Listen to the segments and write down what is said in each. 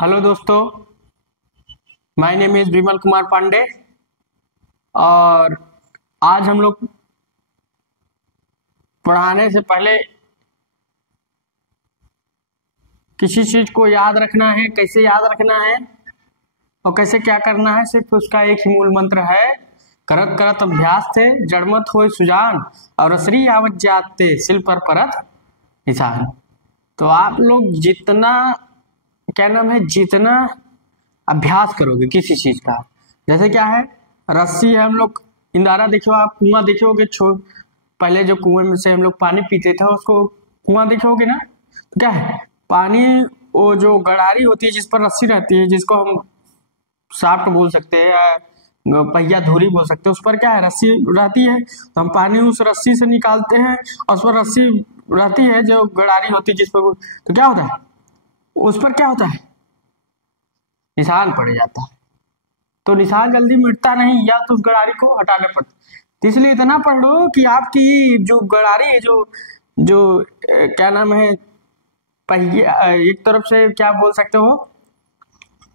Hello दोस्तों, my name is Vimal Kumar Pandey. और आज हम लोग पढ़ाने से पहले किसी चीज को याद रखना है, कैसे याद रखना है और कैसे क्या करना है, सिर्फ उसका एक ही मूल मंत्र है, करत करत अभ्यास थे जड़मत होए सुजान और असरी आवत जाते सिल पर परत निशान। तो आप लोग जितना क्या नाम है, जितना अभ्यास करोगे किसी चीज का, जैसे क्या है, रस्सी है, हम लोग इंदारा देखो, आप कुआं देखोगे, पहले जो कुएं में से हम लोग पानी पीते थे उसको कुआं देखोगे ना, तो क्या है, पानी, वो जो गड़ारी होती है जिस पर रस्सी रहती है, जिसको हम साफ्ट बोल सकते हैं या पहिया धुरी बोल सकते हैं, उस पर क्या है, रस्सी रहती है, तो हम पानी उस रस्सी से निकालते हैं और उस पर रस्सी रहती है जो गड़ारी होती है जिस पर, तो क्या होता है, उस पर क्या होता है, निशान पड़ जाता है। तो निशान जल्दी मिटता नहीं, या तो उस गड़ारी को हटाना पड़ता। तो इसलिए इतना पढ़ लो कि आपकी जो गड़ारी है, जो जो क्या नाम है, पहिया, एक तरफ से क्या बोल सकते हो,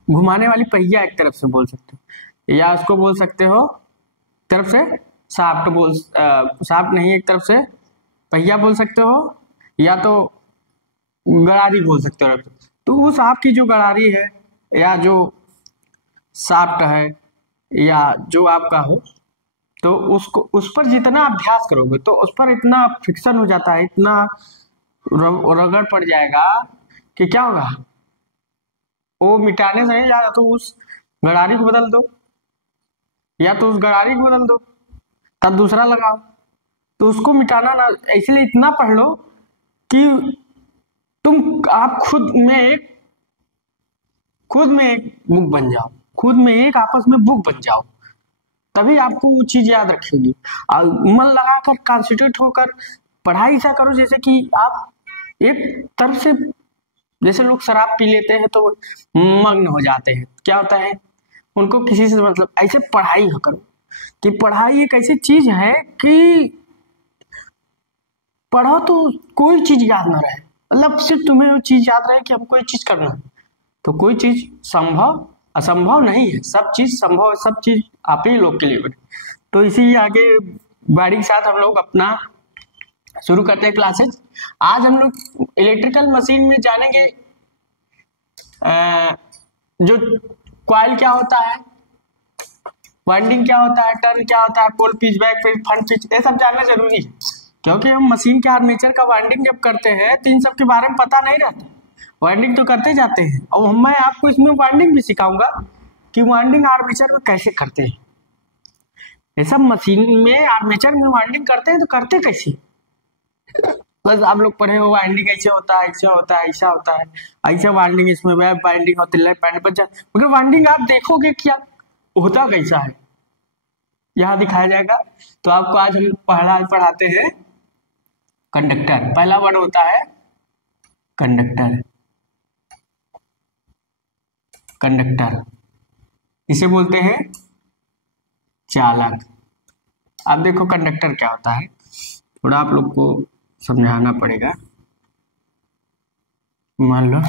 घुमाने वाली पहिया एक तरफ से बोल सकते हो, या उसको बोल सकते हो तरफ से साफ्ट साफ्ट नहीं, एक तरफ से पहिया बोल सकते हो, या तो गड़ारी बोल सकते हो। तो उस आपकी जो गड़ारी है या जो साफ्ट है या जो आपका हो, तो उसको, उस पर जितना अभ्यास करोगे तो उस पर इतना फ्रिक्शन हो जाता है, इतना रगड़ पड़ जाएगा कि क्या होगा, वो मिटाने से, या तो उस गड़ारी को बदल दो, या तो उस गड़ारी को बदल दो, तब दूसरा लगाओ। तो उसको मिटाना ना, इसलिए इतना पढ़ लो कि आप खुद में एक बुक बन जाओ, खुद में एक आपस में बुक बन जाओ, तभी आपको वो चीज याद रखेगी। और मन लगाकर कॉन्सेंट्रेट होकर पढ़ाई ऐसा करो जैसे कि आप एक तरफ से, जैसे लोग शराब पी लेते हैं तो मग्न हो जाते हैं, क्या होता है, उनको किसी से मतलब, ऐसे पढ़ाई करो कि पढ़ाई एक ऐसी चीज है कि पढ़ो तो कोई चीज याद ना रहे, मतलब सिर्फ तुम्हें वो चीज याद रहे कि हमको ये चीज करना है। तो कोई चीज संभव असंभव नहीं है, सब चीज संभव है, सब चीज आप ही लोग के लिए बने। तो इसी आगे बारी के साथ हम लोग अपना शुरू करते हैं क्लासेस। आज हम लोग इलेक्ट्रिकल मशीन में जानेंगे जो कॉइल क्या होता है, वाइंडिंग क्या होता है, टर्न क्या होता है, pole pitch, back pitch, front pitch, ये सब जानना जरूरी है, क्योंकि हम मशीन के आर्मेचर का वाइंडिंग जब करते हैं तो इन सब के बारे में पता नहीं रहता, वाइंडिंग तो करते जाते हैं। और मैं आपको इसमें वाइंडिंग भी सिखाऊंगा कि वाइंडिंग आर्मेचर में कैसे करते हैं। ये सब मशीन में आर्मेचर में वाइंडिंग करते हैं तो करते कैसे, बस आप लोग पढ़े हो वाइंडिंग ऐसे होता है, ऐसा होता है, ऐसा होता है, ऐसा वाइंडिंग, इसमें वेब वाइंडिंग होती है, लेफ्ट वाइंडिंग पर मगर वाइंडिंग आप देखोगे क्या होता कैसा है, यहाँ दिखाया जाएगा। तो आपको आज हम पढ़ाते हैं कंडक्टर। पहला वर्ड होता है कंडक्टर। कंडक्टर इसे बोलते हैं चालक। अब देखो कंडक्टर क्या होता है, थोड़ा आप लोग को समझाना पड़ेगा। मान लो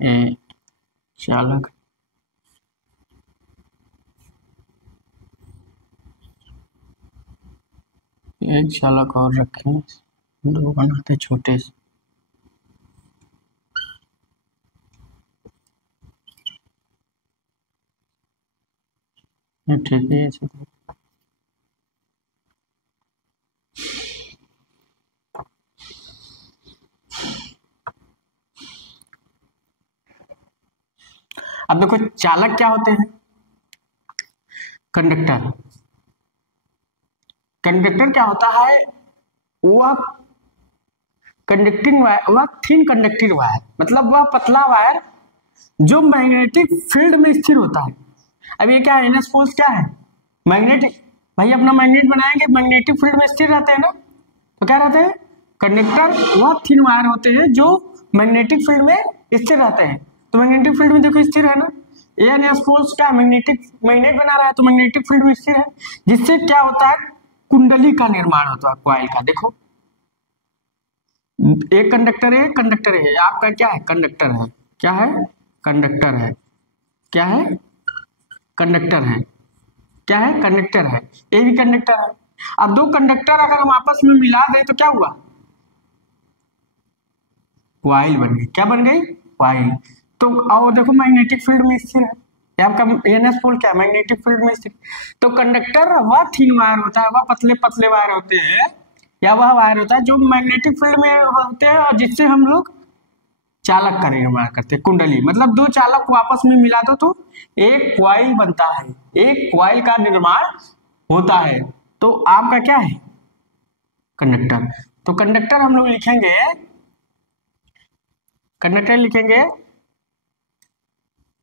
ये चालक, एक चालक और रखें, दो बनाते छोटे से, ठीक है। अब देखो चालक क्या होते हैं, कंडक्टर। कंडक्टर क्या होता है, वह कंडक्टिंग वायर, वह थिन कंडक्टिंग वायर, मतलब वह पतला वायर जो मैग्नेटिक फील्ड में स्थिर होता है। अब ये क्या है, NS पोल्स क्या है, मैग्नेटिक, भाई अपना मैग्नेट बनाएंगे, मैग्नेटिक फील्ड में स्थिर रहते हैं ना, तो क्या रहते हैं, कंडक्टर वह थिन वायर होते हैं जो मैग्नेटिक फील्ड में स्थिर रहते हैं। तो मैग्नेटिक फील्ड में देखो स्थिर है ना, NS पोल्स क्या मैग्नेट बना रहा है, तो मैग्नेटिक फील्ड में स्थिर है, जिससे क्या होता है, कुंडली का निर्माण होता है, कॉइल का। देखो एक कंडक्टर है, आपका क्या है, कंडक्टर है, क्या है, कंडक्टर है, क्या है, कंडक्टर है, क्या है, कंडक्टर है, ये भी कंडक्टर है। अब दो कंडक्टर अगर हम आपस में मिला दें तो क्या हुआ, कॉइल बन गई, क्या बन गई, कॉइल। तो और देखो मैग्नेटिक फील्ड में स्थिर है, ये आपका NS पोल क्या है, मैग्नेटिक फील्ड में स्थिर। तो कंडक्टर वह थिन वायर होता है, वह पतले पतले वायर होते हैं, या वह वायर होता है जो मैग्नेटिक फील्ड में होते हैं और जिससे हम लोग चालक का निर्माण करते हैं, कुंडली। मतलब दो चालक को आपस में मिला दो तो एक कॉइल बनता है, एक कॉइल का निर्माण होता है। तो आपका क्या है, कंडक्टर। तो कंडक्टर हम लोग लिखेंगे, कंडक्टर लिखेंगे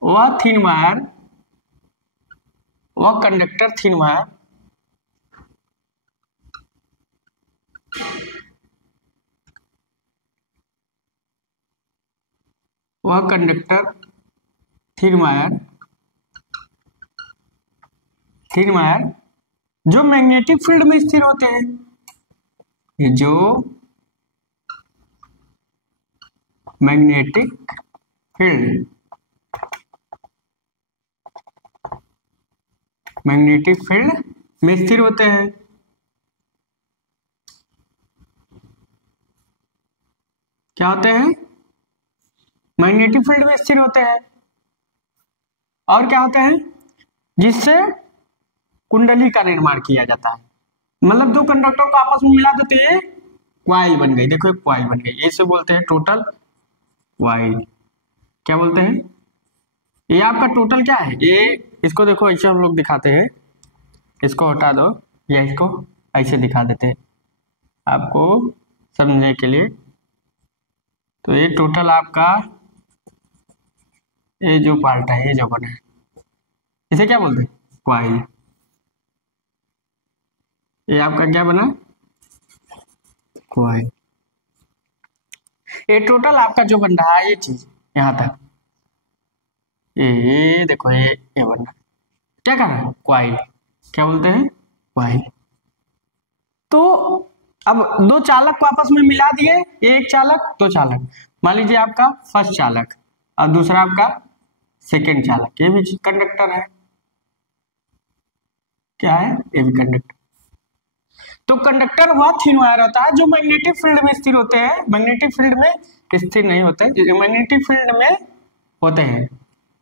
वह थिन वायर, वह कंडक्टर थिन वायर वह कंडक्टर थिन वायर जो मैग्नेटिक फील्ड में स्थिर होते हैं, जो मैग्नेटिक फील्ड में स्थिर होते हैं। क्या होते हैं, मैग्नेटिक फील्ड में स्थिर होते हैं। और क्या होते हैं, जिससे कुंडली का निर्माण किया जाता है। मतलब दो कंडक्टर को आपस में मिला देते हैं, कॉइल बन गई। देखो एक कॉइल बन गई, इसे बोलते हैं टोटल कॉइल। क्या बोलते हैं, ये आपका टोटल क्या है, ये इसको देखो ऐसे हम लोग दिखाते हैं, इसको हटा दो या इसको ऐसे दिखा देते हैं आपको समझने के लिए। तो ये टोटल आपका ये जो पार्ट है, ये जो बना है, इसे क्या बोलते हैं, कॉइल। ये आपका क्या बना, कॉइल। ये टोटल आपका जो बन रहा है, ये चीज यहाँ तक, ये देखो ये बन रहा है, क्या कर रहा है, कॉइल। क्या बोलते हैं, कॉइल। तो अब दो चालक को आपस में मिला दिए, एक चालक दो चालक, मान लीजिए आपका फर्स्ट चालक और दूसरा आपका सेकेंड चालक, ये भी कंडक्टर है, क्या है, ये भी कंडक्टर। तो कंडक्टर वह थिन वायर होता है जो मैग्नेटिक फील्ड में स्थिर होते हैं, मैग्नेटिक फील्ड में स्थिर नहीं होते, मैग्नेटिक फील्ड में होते हैं,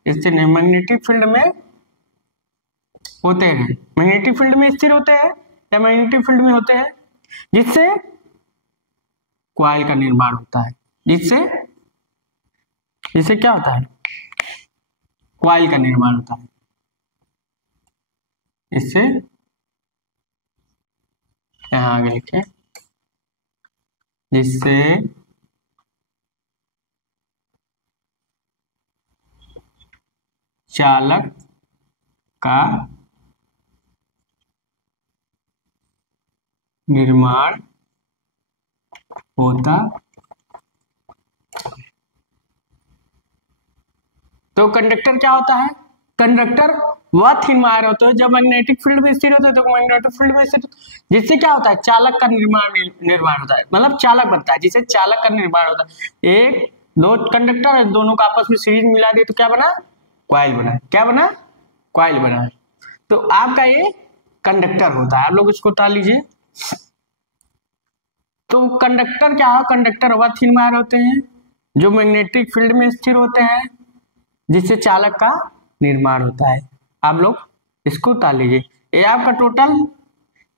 स्थिर नहीं, मैग्नेटिक फील्ड में होते हैं, मैग्नेटिक फील्ड में स्थिर होते हैं या मैग्नेटिक फील्ड में होते हैं, जिससे कॉइल का निर्माण होता है, जिससे क्या होता है, कॉइल का निर्माण होता है, इससे यहाँ आगे लिखे, जिससे चालक का निर्माण होता। तो कंडक्टर क्या होता है, कंडक्टर वह थिन वायर होता है जब मैग्नेटिक फील्ड में स्थिर होता है, तो मैग्नेटिक फील्ड में स्थिर, जिससे क्या होता है, चालक का निर्माण होता है, मतलब चालक बनता है, जिससे चालक का निर्माण होता है। एक दो कंडक्टर है, दोनों का आपस में सीरीज मिला दिए तो क्या बना, कॉइल बना। क्या बना, कॉइल बना। तो आपका ये कंडक्टर होता है, आप लोग इसको उतार लीजिए। तो कंडक्टर क्या है, कंडक्टर वह थिन वायर होते हैं जो मैग्नेटिक फील्ड में स्थिर होते हैं, जिससे चालक का निर्माण होता है। आप लोग इसको उतार लीजिए। ये आपका टोटल,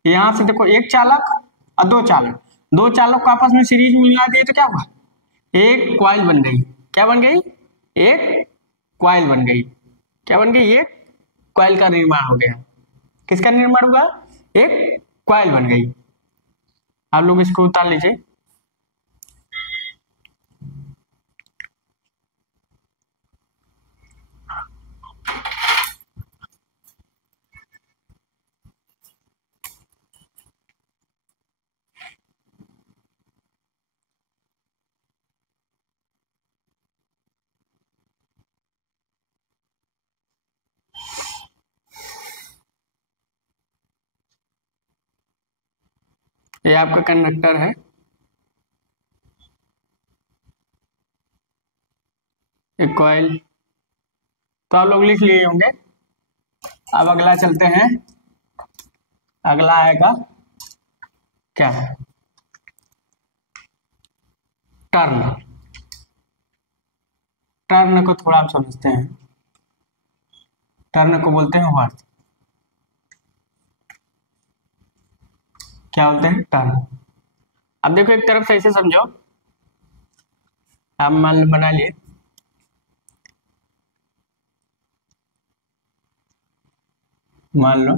यहां से देखो एक चालक और दो चालक को आपस में सीरीज मिला दिए तो क्या हुआ, एक कॉइल बन गई। क्या बन गई, एक कॉइल बन गई। क्या बन गई, एक कॉइल का निर्माण हो गया। किसका निर्माण हुआ, एक कॉइल बन गई। आप लोग इसको उतार लीजिए। ये आपका कंडक्टर है, एक कॉइल, तो आप लोग लिख लिए होंगे। अब अगला चलते हैं, अगला आएगा क्या, टर्न। टर्न को थोड़ा आप समझते हैं। टर्न को बोलते हैं वर्थ। क्या बोलते हैं, टर्न। अब देखो एक तरफ से ऐसे समझो, आप मान बना लिए, मान लो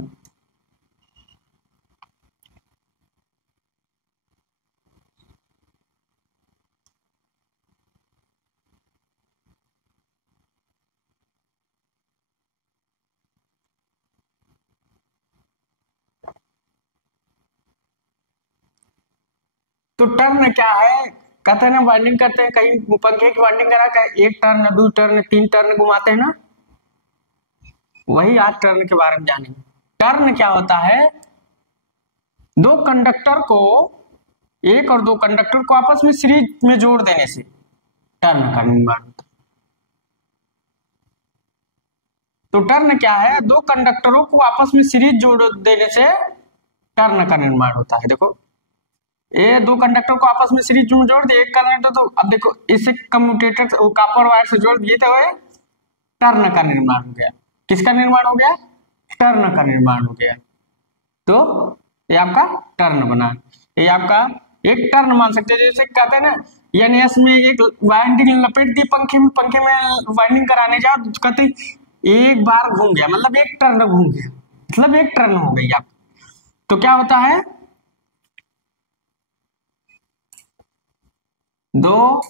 तो टर्न क्या है, कहते हैं ना वाइंडिंग करते हैं, कहीं पंखे की वाइंडिंग करा कर एक टर्न, दो टर्न, तीन टर्न घुमाते हैं ना, वही आज टर्न के बारे में जानेंगे। टर्न क्या होता है, दो कंडक्टर को, एक और दो कंडक्टर को आपस में सीरीज में जोड़ देने से टर्न का निर्माण होता है। तो टर्न क्या है, दो कंडक्टरों को आपस में सीरीज जोड़ देने से टर्न का निर्माण होता है। देखो ये दो कंडक्टर को आपस में सीरीज में जोड़ दिए, एक कंडक्टर, तो अब देखो इसे कम्यूटेटर कॉपर वायर से जोड़ दिए तो टर्न का निर्माण हो गया। किसका निर्माण हो गया, टर्न का निर्माण हो गया। तो ये आपका टर्न बना, ये आपका एक टर्न मान सकते हैं। जैसे कहते हैं ना एनएस में एक वाइंडिंग लपेट दी पंखे में, पंखे में वाइंडिंग कराने जाओ तो कहते एक बार घूम गया, मतलब एक टर्न घूम गया, मतलब एक टर्न हो गई आप। तो क्या होता है, दो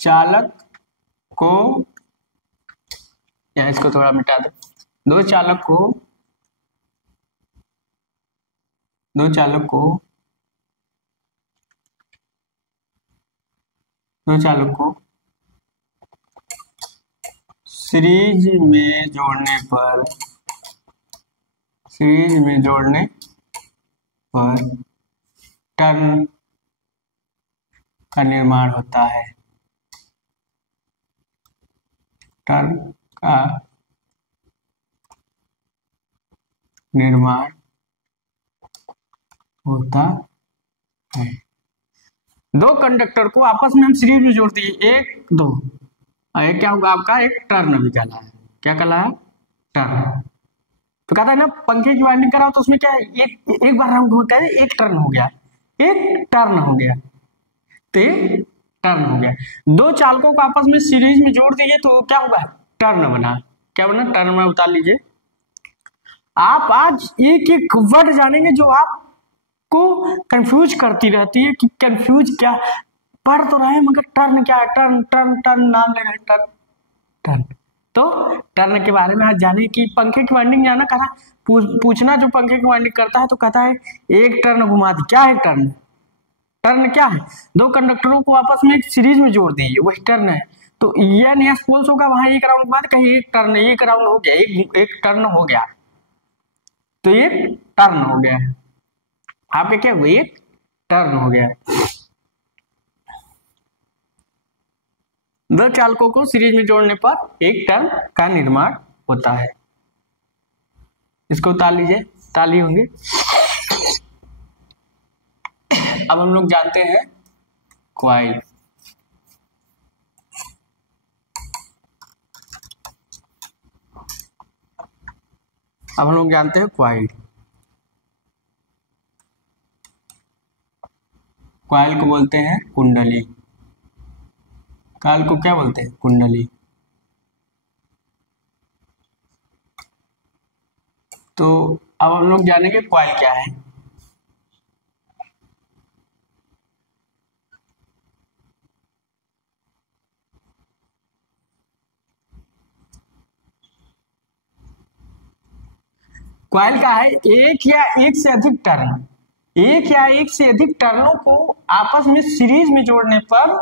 चालक को, या इसको थोड़ा मिटा दो, दो चालक को, दो चालक को, दो चालक को सीरीज में जोड़ने पर, सीरीज में जोड़ने पर टर्न का निर्माण होता है। टर्न का निर्माण होता है। दो कंडक्टर को आपस में हम सीरीज में जोड़ दिए, एक दो, ये क्या होगा आपका, एक टर्न भी कहला है। क्या कहला है, टर्न। तो कहता है ना पंखे की वाइंडिंग कराओ तो उसमें क्या है, एक बार राउंड होता है, एक टर्न हो गया, एक टर्न हो गया, तो टर्न हो गया। दो चालकों को आपस में सीरीज में जोड़ देंगे तो क्या होगा, टर्न बना। क्या बना, टर्न में उतार लीजिए। आप आज एक एक वर्ड जानेंगे जो आपको कंफ्यूज करती रहती है कि कंफ्यूज क्या, पढ़ तो रहे मगर टर्न क्या है, टर्न टर्न टर्न नाम ले रहे, टर्न टर्न। तो टर्न के बारे में आज जाने की, पंखे की वाइंडिंग जाना कहा, पूछना जो पंखे की वाइंडिंग करता है तो कहता है एक टर्न घुमा दी। क्या है टर्न, टर्न क्या है, दो कंडक्टरों को आपस में एक सीरीज में जोड़ दिए, वही टर्न है। तो एन एस पोल्स होगा, वहां एक राउंड बाद कहीं एक टर्न, एक राउंड हो गया, एक टर्न हो गया, तो एक टर्न हो गया। आपके क्या हुआ, एक टर्न हो गया। दो चालकों को सीरीज में जोड़ने पर एक टर्न का निर्माण होता है। इसको उतार लीजिए, ताली होंगे। अब हम लोग जानते हैं क्वाइल। अब हम लोग जानते हैं क्वाइल। क्वाइल को बोलते हैं कुंडली। काल को क्या बोलते हैं, कुंडली। तो अब हम लोग जानेंगे क्वाइल क्या है। क्वाइल का है एक या एक से अधिक टर्न, एक या एक से अधिक टर्नों को आपस में सीरीज में जोड़ने पर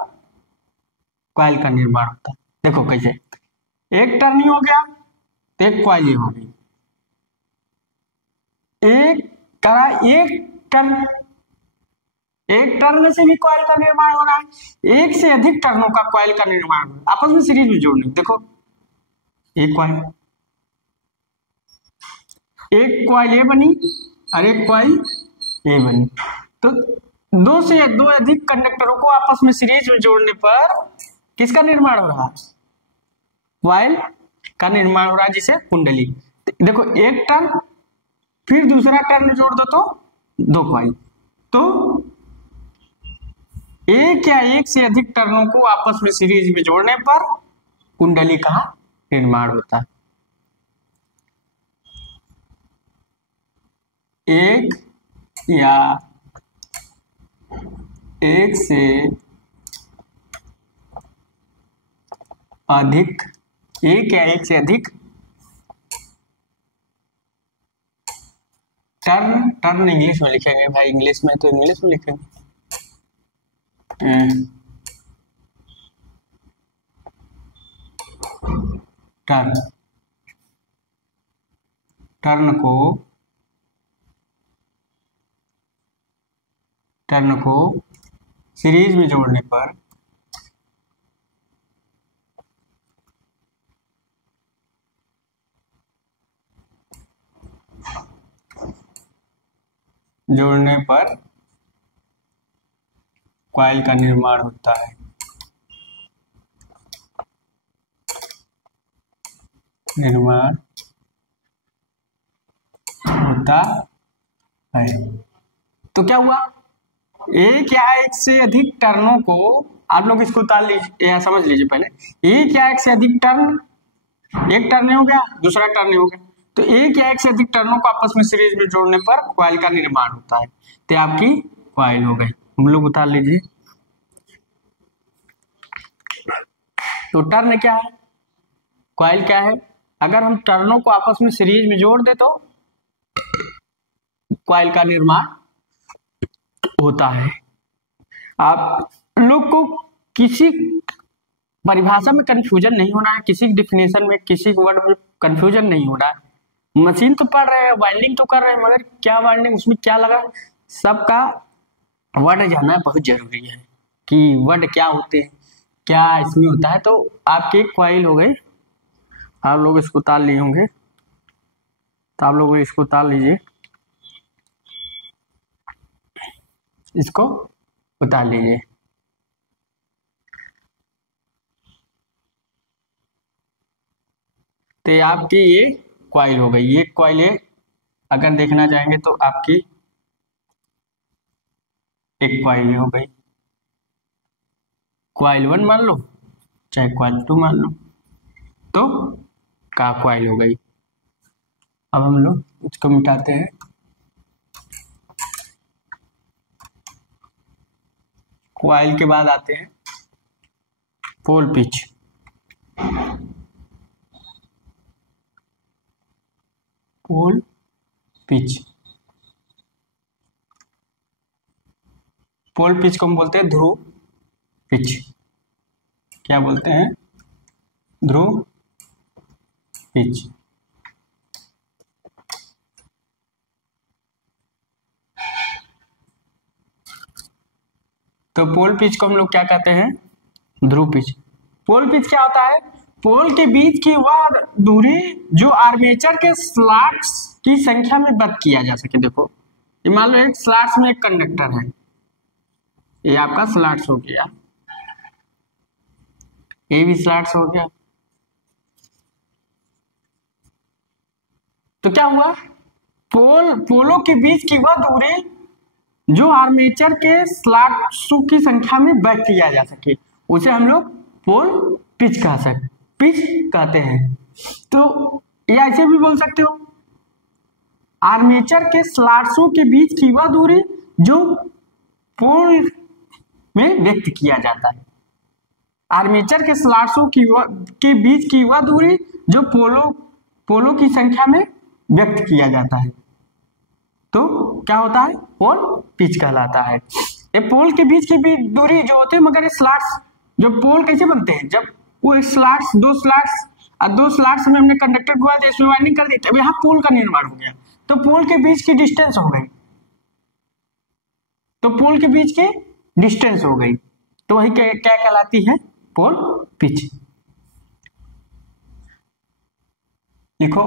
क्वाइल का निर्माण होता है। देखो कैसे, एक टर्न ही हो गया तो एक क्वाइल ही होगी, एक करा, एक टर्न, एक टर्न से भी कॉइल का निर्माण हो रहा है, एक से अधिक टर्नों का कॉइल का निर्माण आपस में सीरीज में जोड़ने। देखो एक कॉइल ए बनी और एक कॉइल ए बनी, तो दो से दो अधिक कंडक्टरों को आपस में सीरीज में जोड़ने पर किसका निर्माण हो रहा है? कॉइल का निर्माण हो रहा है, जिसे कुंडली। देखो एक टर्न फिर दूसरा टर्न जोड़ दो तो दो कॉइल। तो एक या एक से अधिक टर्नों को आपस में सीरीज में जोड़ने पर कुंडली का निर्माण होता है। एक या एक से अधिक, एक या एक से अधिक टर्न इंग्लिश में लिखेंगे भाई, इंग्लिश में तो इंग्लिश में लिखेंगे। टर्न को सीरीज में जोड़ने पर कॉइल का निर्माण होता है। तो क्या हुआ? एक या एक से अधिक टर्नों को, आप लोग इसको उतार लीजिए या समझ लीजिए पहले। एक या एक से अधिक टर्न, एक टर्न हो गया, दूसरा टर्न हो गया, तो एक या एक से अधिक टर्नों को आपस में सीरीज में जोड़ने पर कॉइल का निर्माण होता है। तो आपकी कॉइल हो गई, हम लोग उतार लीजिए। तो टर्न क्या है, कॉइल क्या है? अगर हम टर्नों को आपस में सीरीज में जोड़ दे तो कॉइल का निर्माण होता है। आप लोग को किसी परिभाषा में कंफ्यूजन नहीं होना है, किसी डिफिनेशन में, किसी वर्ड में कंफ्यूजन नहीं होना है। मशीन तो पढ़ रहे हैं, वाइंडिंग तो कर रहे हैं, मगर क्या वाइंडिंग, उसमें क्या लगा, सबका वर्ड जानना बहुत जरूरी है कि वर्ड क्या होते हैं, क्या इसमें होता है। तो आपकी कॉइल हो गई, आप लोग इसको उतार लिए होंगे, तो आप लोग इसको उतार लीजिए, इसको उतार लीजिए। तो आपकी ये कॉइल हो गई, ये कॉइल है। अगर देखना चाहेंगे तो आपकी एक कॉइल हो गई, कॉइल 1 मान लो चाहे कॉइल 2 मान लो, तो का कॉइल हो गई। अब हम लोग इसको मिटाते हैं। कॉइल के बाद आते हैं pole pitch. Pole pitch, pole pitch को हम बोलते हैं ध्रुव पिच। क्या बोलते हैं? ध्रुव पिच। तो पोल पिच को हम लोग क्या कहते हैं? ध्रुव पिच। पोल पिच क्या होता है? पोल के बीच की वह दूरी जो आर्मेचर के स्लॉट्स की संख्या में व्यक्त किया जा सके। देखो ये मान लो एक स्लॉट्स में एक कंडक्टर है, ये आपका स्लॉट्स हो गया, ये भी स्लॉट्स हो गया। तो क्या हुआ? पोलों के बीच की वह दूरी जो आर्मेचर के स्लॉट्सों की संख्या में व्यक्त किया जा सके, उसे हम लोग पोल पिच कहते हैं। तो या ऐसे भी बोल सकते हो, आर्मेचर के स्लॉट्सों के बीच की वह दूरी जो पोल में व्यक्त किया जाता है। आर्मेचर के स्लॉट्सों के बीच की वह दूरी जो पोलों की संख्या में व्यक्त किया जाता है, तो क्या होता है? पोल पिच कहलाता है। ये पोल के बीच की भी दूरी जो होते हैं, मगर ये स्लॉट्स, जो पोल कैसे बनते हैं? जब वो स्लॉट्स, दो स्लॉट्स में हमने कंडक्टर को इसमें वाइंडिंग कर दी, तब यहाँ पोल का निर्माण हो गया, तो पोल के बीच की डिस्टेंस हो गई। तो पोल के बीच की डिस्टेंस हो गई, तो वही क्या क्या कहलाती है, पोल पिच। लिखो,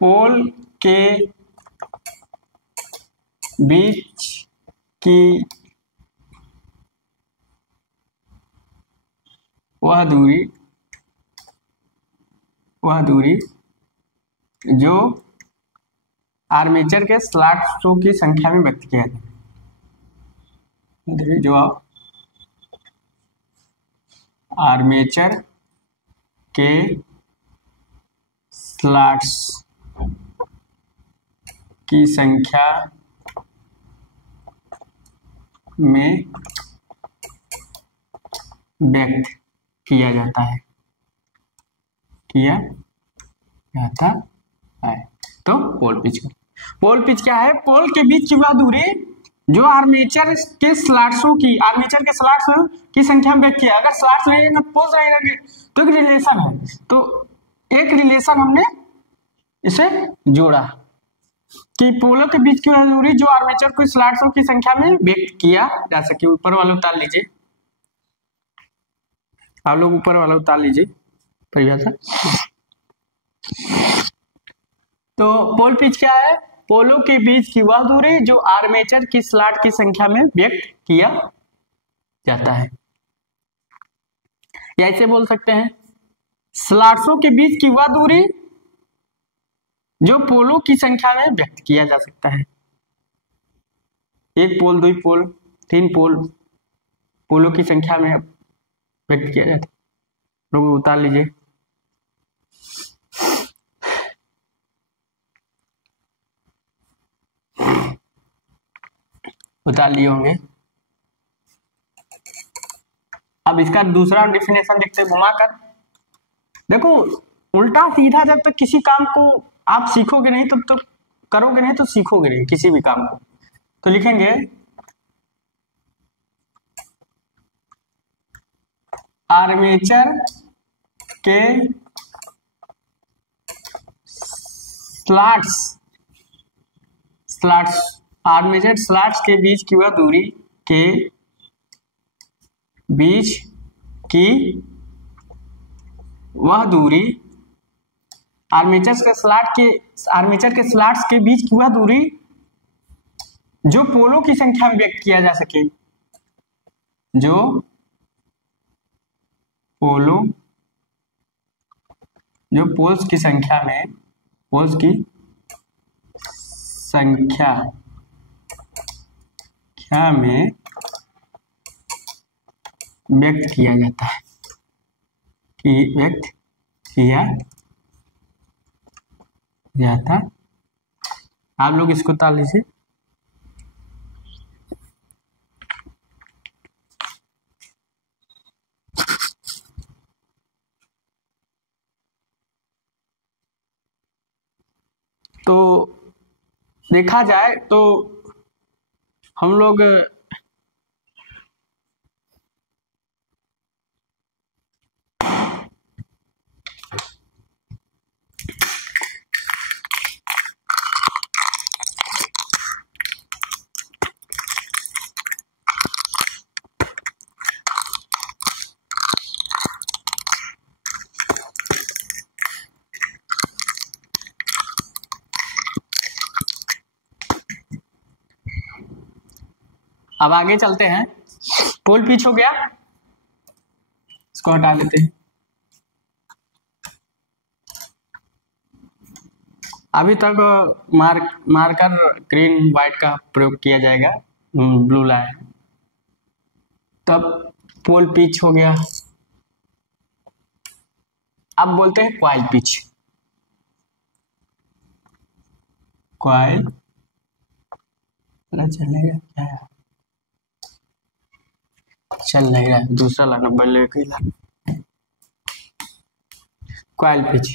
पोल के बीच की वह दूरी जो आर्मेचर के स्लॉट्स की संख्या में व्यक्त किया जाए, जो आर्मेचर के स्लॉट्स की संख्या में व्यक्त किया जाता है, तो पोल पिच। पोल पिच क्या है, पोल के बीच की वह दूरी जो आर्मेचर के स्लॉट्स की संख्या में व्यक्त किया। अगर स्लॉट्स नहीं रहेंगे, पोल्स नहीं रहेंगे, तो एक रिलेशन है, तो एक रिलेशन हमने इसे जोड़ा कि पोलों के बीच की वह दूरी जो आर्मेचर को स्लॉट्स की संख्या में व्यक्त किया जा सके। ऊपर वाला उतार लीजिए, आप लोग ऊपर वाला उतार लीजिए परिभाषा। तो पोल पिच क्या है, पोलों के बीच की वह दूरी जो आर्मेचर की स्लॉट की संख्या में व्यक्त किया जाता है। या ऐसे बोल सकते हैं, स्लॉट्सों के बीच की वह दूरी जो पोलों की संख्या में व्यक्त किया जा सकता है। एक पोल, 2 पोल, 3 पोल, पोलों की संख्या में व्यक्त किया जाता है। लोग उतार लीजिए। उतार लिए होंगे। अब इसका दूसरा डिफिनेशन देखते हैं घुमाकर। देखो, उल्टा सीधा जब तक किसी काम को आप सीखोगे नहीं, तब तो करोगे नहीं तो सीखोगे नहीं किसी भी काम को। तो लिखेंगे आर्मेचर के आर्मेचर स्लॉट्स के बीच की वह दूरी के बीच की वह दूरी आर्मेचर के स्लॉट्स के बीच की वह दूरी जो पोलों की संख्या में व्यक्त किया जा सके, जो पोल्स की संख्या में व्यक्त किया जाता है, आप लोग इसको उतार लीजिए। तो देखा जाए तो हम लोग अब आगे चलते हैं। पोल पिच हो गया, इसको हटा लेते हैं। अभी तक मार्कर ग्रीन व्हाइट का प्रयोग किया जाएगा, ब्लू लाइन। तब पोल पिच हो गया। अब बोलते हैं क्वाइल पिच। क्वाइल चलेगा क्या है? चल नहीं रहा है, दूसरा ला नंबर लेके ला। क्वाइल पिच,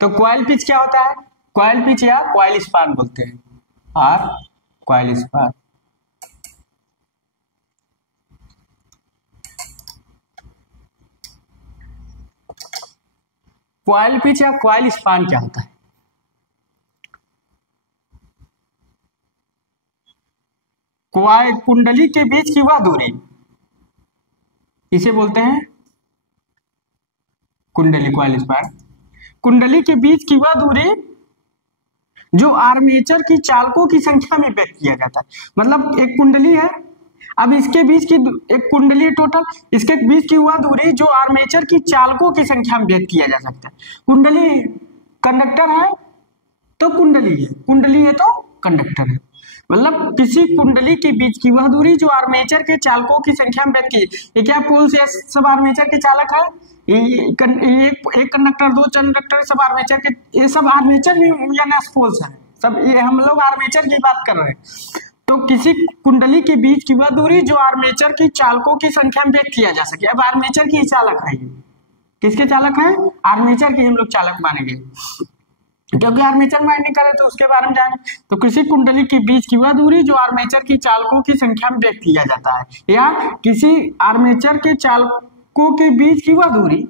तो क्वाइल पिच क्या होता है? क्वाइल पिच या क्वाइल स्पान बोलते हैं, और क्वाइल स्पान कॉइल पिच या कॉइल स्पान क्या होता है? कॉइल कुंडली के बीच की वह दूरी, इसे बोलते हैं कुंडली, कॉइल स्पान। कुंडली के बीच की वह दूरी जो आर्मेचर की चालकों की संख्या में व्यक्त किया जाता है। मतलब एक कुंडली है, अब इसके बीच की एक कुंडली है टोटल, इसके बीच की वह दूरी जो आर्मेचर की चालकों की संख्या में व्यक्त किया जा सकता है। कुंडली कंडक्टर है तो कुंडली है, कुंडली है तो कंडक्टर है। मतलब किसी कुंडली के बीच की वह दूरी जो आर्मेचर के चालकों की संख्या में व्यक्त की। ये क्या पोल्स है, सब आर्मेचर के चालक है। एक कंडक्टर, दो कंडक्टर, सब आर्मेचर के, ये सब आर्मेचर या पोल्स है सब। ये हम लोग आर्मेचर की बात कर रहे हैं। तो किसी कुंडली के बीच की वह दूरी जो आर्मेचर की चालकों की संख्या में व्यक्त किया जा सके। अब आर्मेचर की चालक है, किसके चालक है? आर्मेचर की हम लोग चालक मानेंगे, क्योंकि आर्मेचर वाइंडिंग करे तो उसके बारे में जाने। तो किसी कुंडली के बीच की वह दूरी जो आर्मेचर की चालकों की संख्या में व्यक्त किया जाता है, या किसी आर्मेचर के चालकों के बीच की वह दूरी,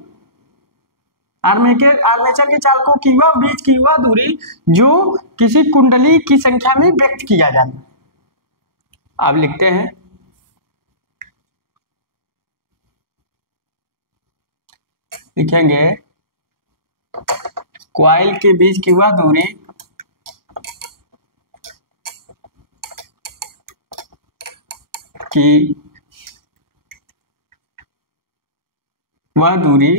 आर्मेचर के चालकों की वह बीच की वह दूरी जो किसी कुंडली की संख्या में व्यक्त किया जाता है। अब लिखते हैं लिखेंगे कॉइल के बीच की वह दूरी की वह दूरी,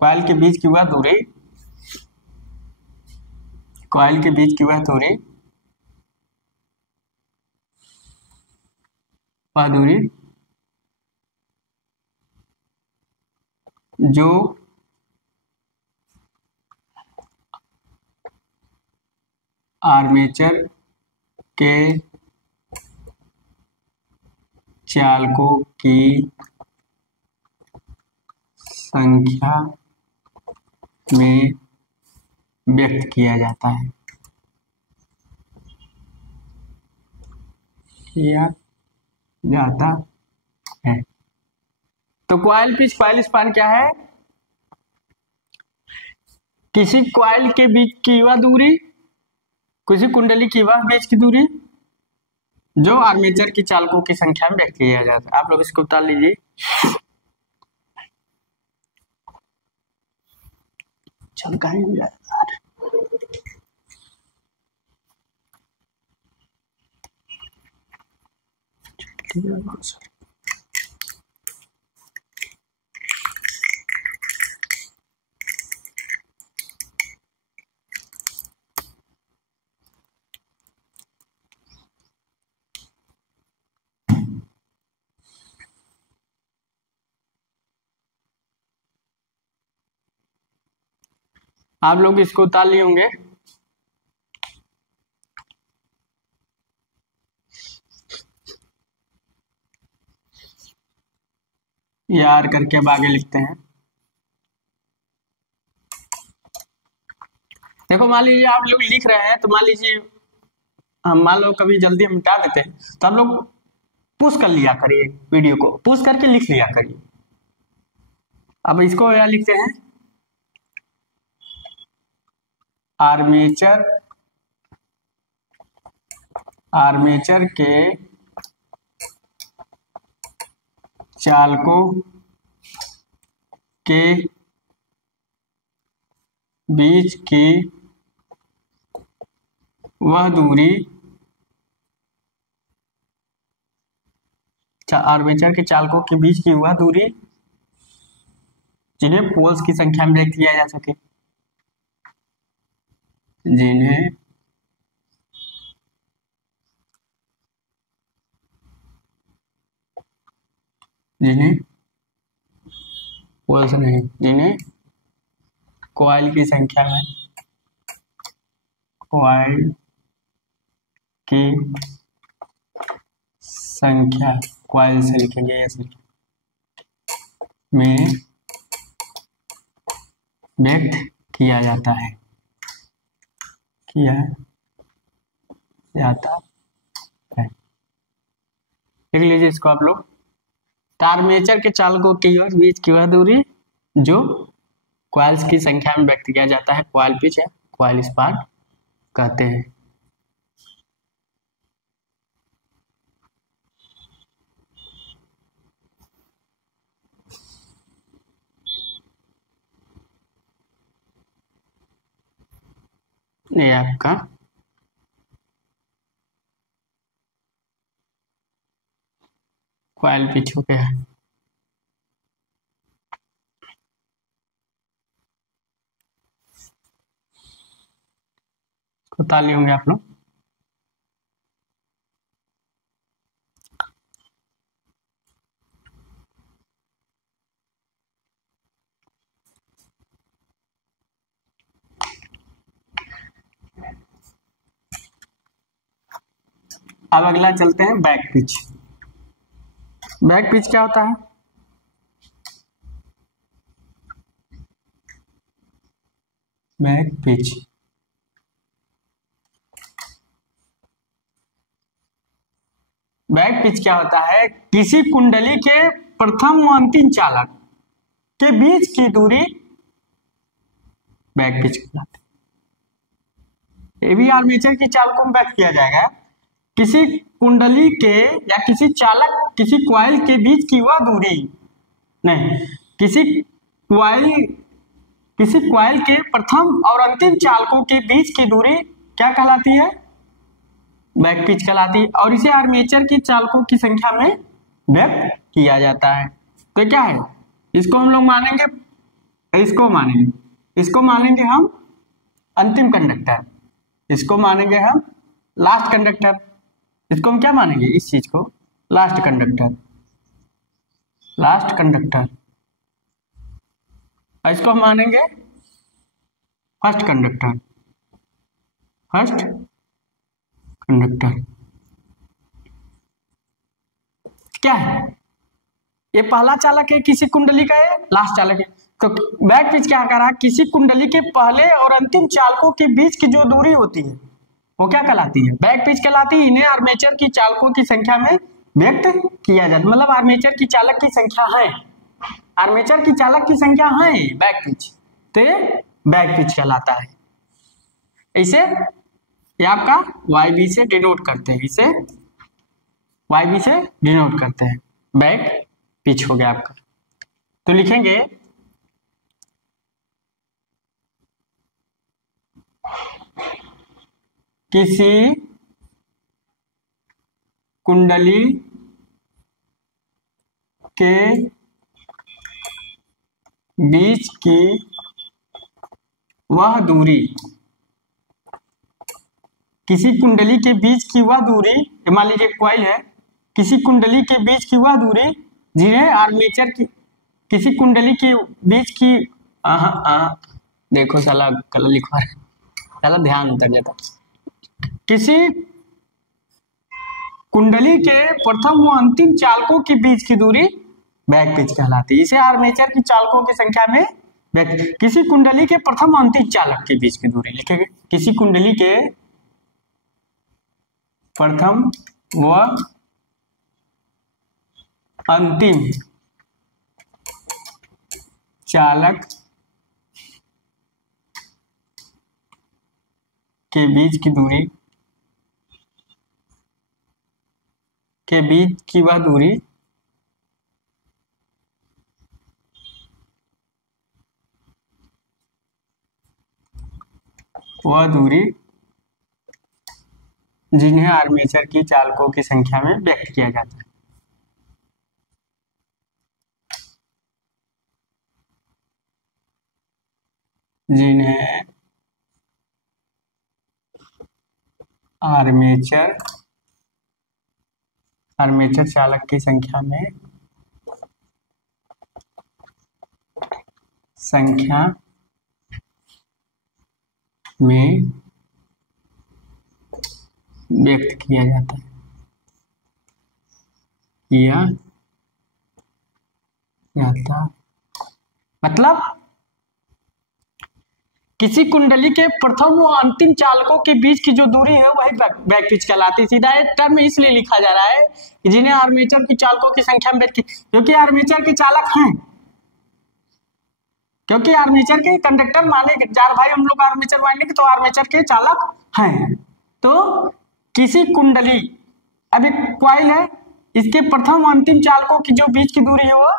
कॉइल के बीच की वह दूरी, कॉइल के बीच की वह दूरी, वह दूरी जो आर्मेचर के चालकों की संख्या में व्यक्त किया जाता है, किया जाता है। तो कॉइल पिच, कॉइल स्पान क्या है? किसी कॉइल के बीच की वह दूरी, किसी कुंडली की वह बीच की दूरी जो आर्मेचर की चालकों की संख्या में व्यक्त किया जाता है। आप लोग इसको उतार लीजिए। चल कहीं भी आप लोग इसको उतार लिए होंगे। यार करके अब आगे लिखते हैं। देखो मान लीजिए आप लोग लिख रहे हैं, तो मान लीजिए हम मान लो कभी जल्दी हम मिटा देते हैं, तो आप लोग पुश कर लिया करिए, वीडियो को पुश करके लिख लिया करिए। अब इसको क्या लिखते हैं? आर्मेचर, आर्मेचर के चालकों के बीच की वह दूरी, आर्मेचर के चालकों के बीच की वह दूरी जिन्हें पोल्स की संख्या में व्यक्त किया जा सके, जिन्हें पोल्स नहीं, जिन्हें कॉइल की संख्या में, कॉइल की संख्या, कॉइल से लिखेंगे ऐसे, में व्यक्त किया जाता है, किया जाता है। लिख लीजिए इसको आप लोग। आर्मेचर के चालकों के बीच की वह दूरी जो कॉइल्स की संख्या में व्यक्त किया जाता है। कॉइल पिच या कॉइल स्पान कहते हैं। ये आपका कॉइल पिच हो गया है। ताली होंगे आप लोग। अब अगला चलते हैं बैक पिच। बैक पिच क्या होता है? बैक पिच बैक पिच क्या होता है? किसी कुंडली के प्रथम व अंतिम चालक के बीच की दूरी बैक पिच कहलाती है। ये भी आर्मेचर की चालकों में व्यक्त किया जाएगा। किसी कुंडली के या किसी चालक, किसी कॉइल के बीच की वह दूरी, नहीं, किसी कॉइल के प्रथम और अंतिम चालकों के बीच की दूरी क्या कहलाती है? बैक पिच कहलाती है। और इसे आर्मेचर की चालकों की संख्या में व्यक्त किया जाता है। तो क्या है? इसको हम लोग मानेंगे, इसको मानेंगे हम अंतिम कंडक्टर, इसको मानेंगे हम लास्ट कंडक्टर। इसको हम क्या मानेंगे? इस चीज को लास्ट कंडक्टर। और इसको हम मानेंगे फर्स्ट कंडक्टर। क्या है? ये पहला चालक है किसी कुंडली का, है लास्ट चालक है। तो बैक पिच क्या कर रहा है? किसी कुंडली के पहले और अंतिम चालकों के बीच की जो दूरी होती है वो क्या कहलाती है? बैक पिच कहलाती है। इन्हें आर्मेचर की चालकों की संख्या में व्यक्त किया जाता है। मतलब आर्मेचर की चालक की संख्या है, आर्मेचर की चालक की संख्या है बैक पिच, तो ये बैक पिच कहलाता है। इसे ये आपका YB से डिनोट करते हैं, इसे YB से डिनोट करते हैं। बैक पिच हो गया आपका। तो लिखेंगे किसी कुंडली के बीच की वह दूरी, किसी कुंडली के बीच की वह दूरी, मान लीजिए कॉइल है, किसी कुंडली के बीच की वह दूरी जिन्हें आर्मेचर की, किसी कुंडली के बीच की, देखो साला कलर लिखवा रहे, साला ध्यान उतर जाता। किसी कुंडली के प्रथम व अंतिम चालकों के बीच की दूरी बैक पिच कहलाती है। इसे आर्मेचर की चालकों की संख्या में किसी कुंडली के प्रथम और अंतिम चालक के बीच की दूरी लिखेंगे। किसी कुंडली के प्रथम व अंतिम चालक के बीच की दूरी, के बीच की वह दूरी जिन्हें आर्मेचर की चालकों की संख्या में व्यक्त किया जाता है। जिन्हें आर्मेचर चालक की संख्या में व्यक्त किया जाता है, मतलब किसी कुंडली के प्रथम व अंतिम चालकों के बीच की जो दूरी है वही बैक पिच कहलाती है। सीधा एक टर्म इसलिए लिखा जा रहा है कि जिन्हें आर्मेचर की चालकों की संख्या में व्यक्त, क्योंकि आर्मेचर के चालक हैं, क्योंकि आर्मेचर के कंडक्टर माने चार भाई हम लोग आर्मेचर वाइंडिंग, तो आर्मेचर के चालक हैं। तो किसी कुंडली, अब एक क्वाइल है, इसके प्रथम और अंतिम चालकों की जो बीच की दूरी है वो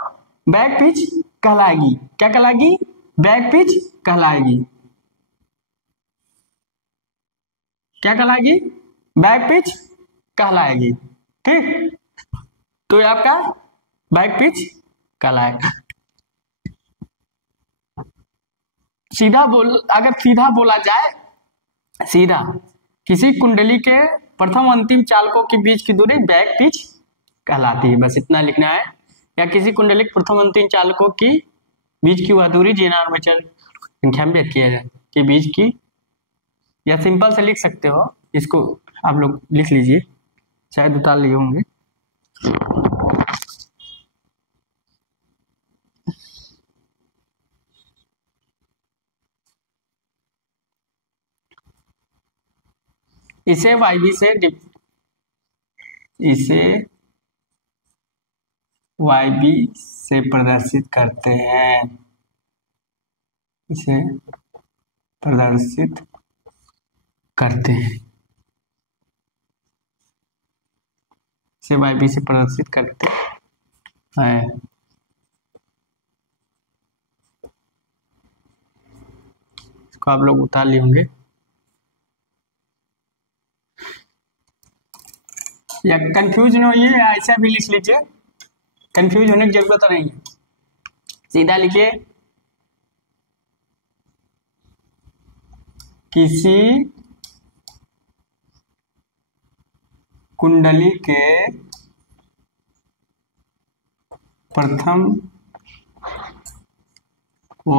बैक पिच कहलाएगी। क्या कहलाएगी? बैक पिच कहलाएगी। क्या कहलाएगी? बैक पिच कहलाएगी। ठीक, तो ये आपका बैक पिच कहलाएगा। अगर सीधा बोला जाए, सीधा किसी कुंडली के प्रथम अंतिम चालकों के बीच की दूरी बैक पिच कहलाती है। बस इतना लिखना है। या किसी कुंडली के प्रथम अंतिम चालकों की बीच की वह दूरी जिन्हें आर्मेचर संख्या में व्यक्त किया जाए के बीच की, या सिंपल से लिख सकते हो, इसको आप लोग लिख लीजिए, शायद उतार लिए होंगे। इसे YB से प्रदर्शित करते हैं। इसे प्रदर्शित करते हैं। इसे YB से प्रदर्शित करते हैं। इसको आप लोग उतार लिए होंगे, या कंफ्यूज न होइए, या ऐसा भी लिख लीजिए, कंफ्यूज होने की जरूरत नहीं है। सीधा लिखिए, किसी कुंडली के प्रथम व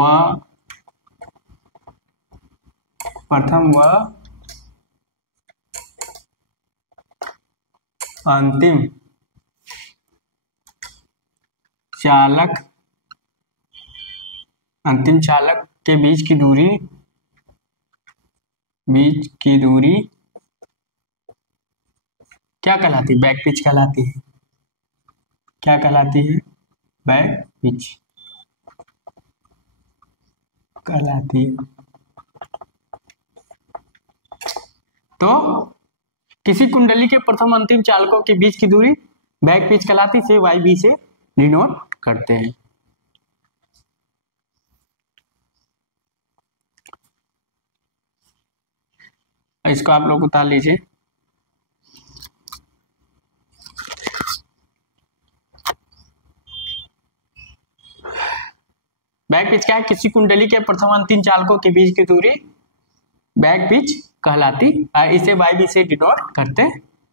अंतिम चालक के बीच की दूरी क्या कहलाती है? बैक पिच कहलाती है। क्या कहलाती है? बैक पिच कहलाती है। तो किसी कुंडली के प्रथम अंतिम चालकों के बीच की दूरी बैक पिच कहलाती से YB से डिनोट करते हैं। इसको आप लोग उतार लीजिए। बैक पिच क्या है? किसी कुंडली के प्रथम अंतिम चालकों के बीच की दूरी बैक पिच कहलाती, इसे YB से डिनोट करते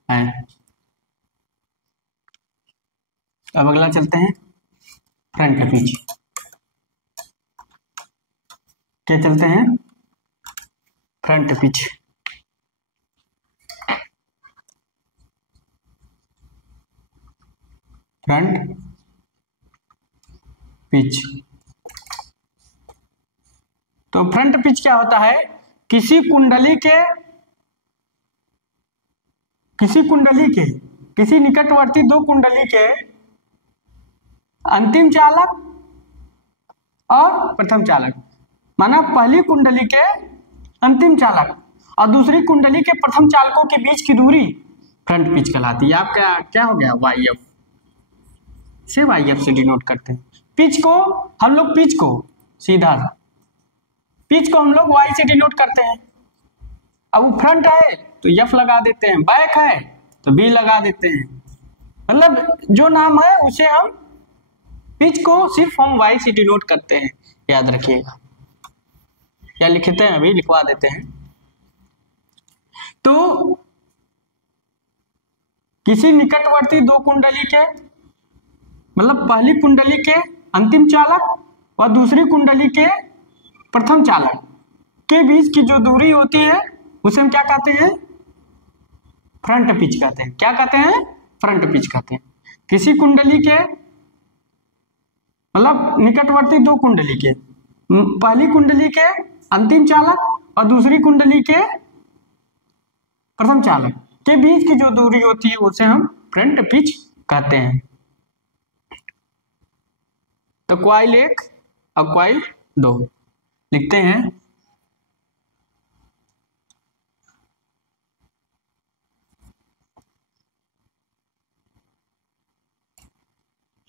हैं। अब अगला चलते हैं, फ्रंट पिच। क्या चलते हैं? Front pitch. Front pitch. तो फ्रंट पिच क्या होता है? किसी निकटवर्ती दो कुंडली के अंतिम चालक और प्रथम चालक, माना पहली कुंडली के अंतिम चालक और दूसरी कुंडली के प्रथम चालकों के बीच की दूरी फ्रंट पिच कहलाती है। आपका क्या हो गया? YF से YF से डिनोट करते हैं। पिच को हम लोग सीधा पिच को हम लोग Y से डिनोट करते हैं। अब वो फ्रंट है तो F लगा देते हैं, बैक है तो B लगा देते हैं। मतलब जो नाम है उसे हम पिच को सिर्फ हम Y से डिनोट करते हैं, याद रखिएगा। या लिखते हैं, अभी लिखवा देते हैं। तो किसी निकटवर्ती दो कुंडली के, मतलब पहली कुंडली के अंतिम चालक और दूसरी कुंडली के प्रथम चालक के बीच की जो दूरी होती है उसे हम क्या कहते हैं? फ्रंट पिच कहते हैं। क्या कहते हैं? फ्रंट पिच कहते हैं। किसी कुंडली के, मतलब निकटवर्ती दो कुंडली के, पहली कुंडली के अंतिम चालक और दूसरी कुंडली के प्रथम चालक के बीच की जो दूरी होती है उसे हम फ्रंट पिच कहते हैं। तो क्वाइल 1 और क्वाइल 2 लिखते हैं।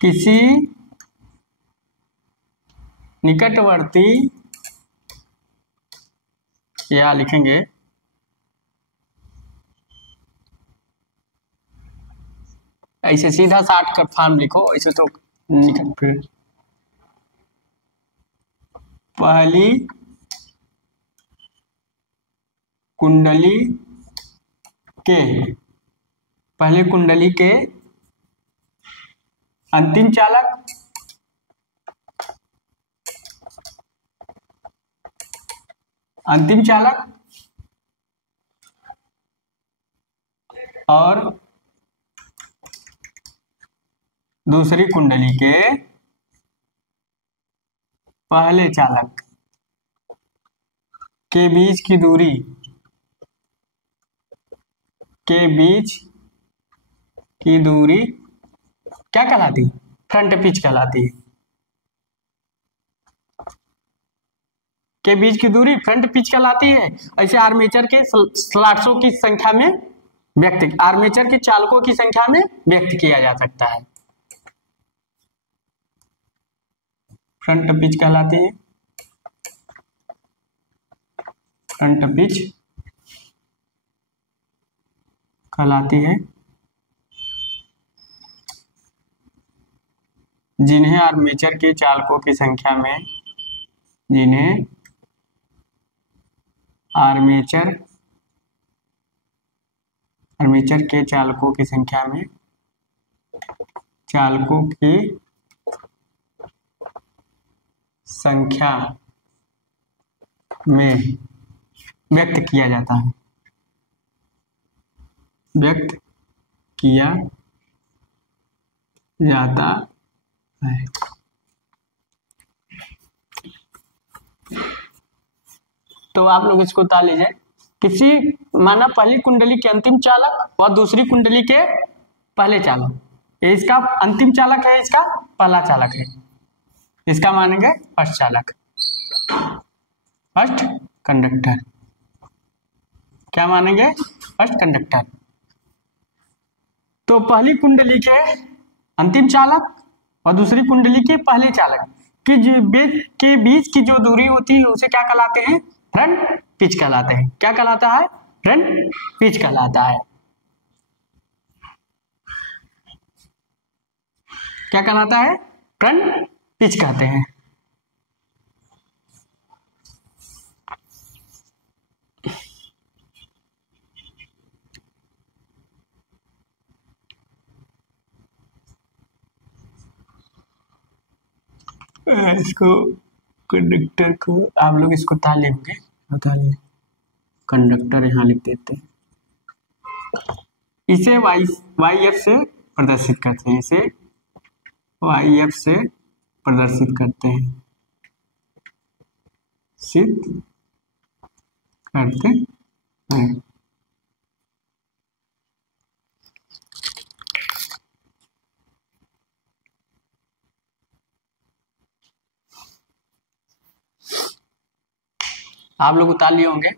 किसी निकटवर्ती, या लिखेंगे ऐसे सीधा साठ का फॉर्म लिखो, ऐसे तो निकट, पहली कुंडली के, पहली कुंडली के अंतिम चालक, अंतिम चालक और दूसरी कुंडली के पहले चालक के बीच की दूरी, के बीच की दूरी क्या कहलाती है? फ्रंट पिच कहलाती है। के बीच की दूरी फ्रंट पिच कहलाती है। ऐसे आर्मेचर के स्लॉट्सों की संख्या में व्यक्त, आर्मेचर के चालकों की संख्या में व्यक्त किया जा सकता है। फ्रंट पिच कहलाती है, फ्रंट पिच कहलाती है जिन्हें आर्मेचर के चालकों की संख्या में, जिन्हें आर्मेचर के चालकों की संख्या में, चालकों की संख्या में व्यक्त किया जाता है, व्यक्त किया जाता है। तो आप लोग इसको उतार लीजिए। किसी माना पहली कुंडली के अंतिम चालक और दूसरी कुंडली के पहले चालक, ये इसका अंतिम चालक है, इसका पहला चालक है, इसका मानेंगे फर्स्ट चालक, फर्स्ट कंडक्टर। क्या मानेंगे? First conductor. तो पहली कुंडली के अंतिम चालक और दूसरी कुंडली के पहले चालक के बीच की जो दूरी होती है उसे क्या कहलाते हैं? फ्रंट पिच कहलाते हैं। क्या कहलाता है? फ्रंट पिच कहलाता है। क्या कहलाता है? फ्रंट पिच कहते हैं। इसको कंडक्टर को आप लोग इसको ताल लेंगे, तालिए कंडक्टर यहाँ लिख देते हैं। इसे वाई एफ से प्रदर्शित करते हैं, इसे वाई एफ से प्रदर्शित करते हैं, सिद्ध करते हैं। आप लोग उतार लिए होंगे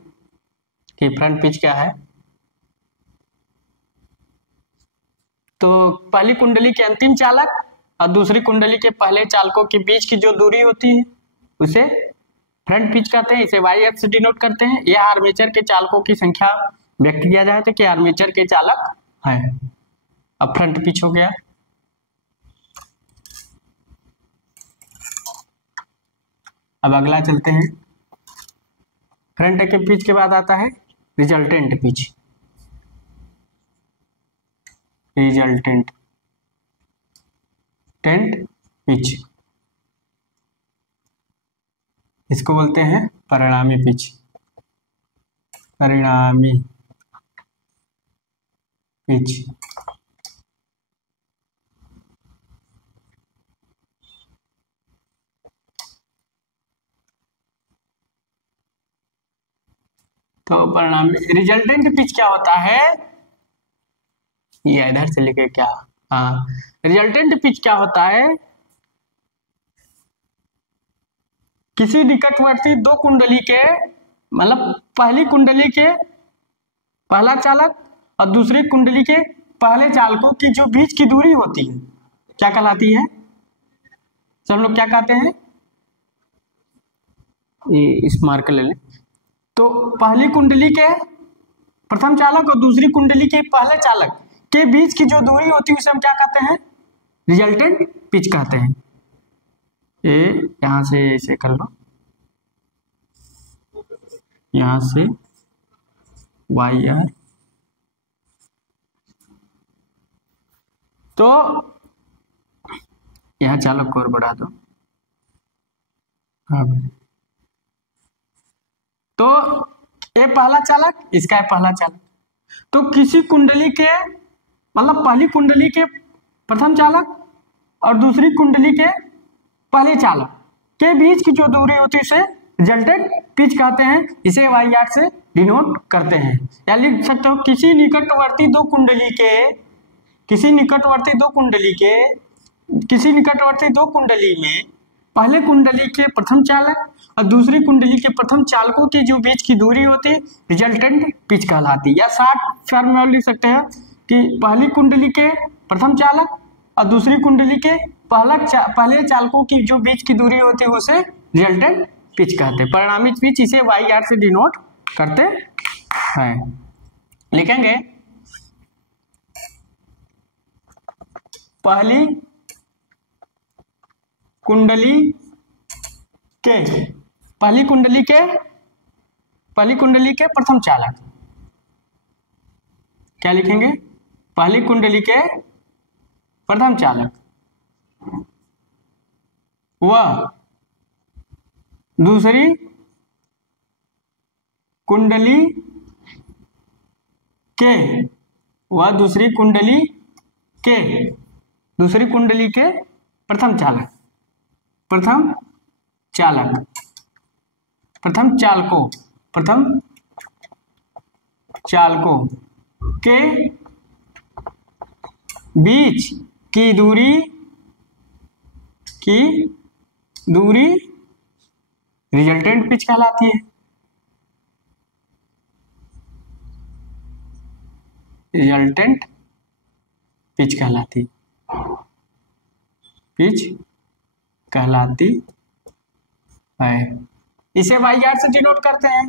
कि फ्रंट पिच क्या है। तो पहली कुंडली के अंतिम चालक और दूसरी कुंडली के पहले चालकों के बीच की जो दूरी होती है उसे फ्रंट पिच कहते हैं। इसे वाई एफ से डिनोट करते हैं। यह आर्मेचर के चालकों की संख्या व्यक्त किया जाए तो कि आर्मेचर के चालक है। अब फ्रंट पिच हो गया। अब अगला चलते हैं। फ्रंट के पिच के बाद आता है रिजल्टेंट पिच। रिजल्टेंट पिच, इसको बोलते हैं परिणामी पिच। परिणामी पिच तो परिणामी रिजल्टेंट पिच क्या होता है? ये इधर से लिखे क्या? हाँ, रिजल्टेंट पिच क्या होता है किसी निकटवर्ती दो कुंडली के मतलब पहली कुंडली के पहला चालक और दूसरी कुंडली के पहले चालकों की जो बीच की दूरी होती है क्या कहलाती है? सब लोग क्या कहते हैं? इस मार्कर ले लें। तो पहली कुंडली के प्रथम चालक और दूसरी कुंडली के पहले चालक के बीच की जो दूरी होती है उसे हम क्या कहते हैं? रिजल्टेंट पिच कहते हैं। ये यहां से ऐसे कर लो, यहां से वाई आर, तो यहां चालक को और बढ़ा दो। हाँ भाई, तो ये पहला चालक, इसका है पहला चालक। तो किसी कुंडली के मतलब पहली कुंडली के प्रथम चालक और दूसरी कुंडली के पहले चालक के बीच की जो दूरी होती है उसे रिजल्टेंट पिच कहते हैं। इसे वाई आर से डिनोट करते हैं। या लिख सकते हो किसी निकटवर्ती दो कुंडली में पहले कुंडली के प्रथम चालक और दूसरी कुंडली के प्रथम चालकों के जो बीच की दूरी होती है रिजल्टेंट पिच कहलाती है। या शॉर्ट फॉर्म में लिख सकते हैं कि पहली कुंडली के प्रथम चालक और दूसरी कुंडली के पहले चालकों की जो बीच की दूरी होती है उसे रिजल्टेंट पिच कहते हैं। परिणामी पिच इसे वाई आर से डिनोट करते हैं। लिखेंगे पहली कुंडली के प्रथम चालक, क्या लिखेंगे? पहली कुंडली के प्रथम चालक वह दूसरी कुंडली के प्रथम चालकों के बीच की दूरी रिजल्टेंट पिच कहलाती है। रिजल्टेंट पिच कहलाती है। इसे वाई आर से डिनोट करते हैं।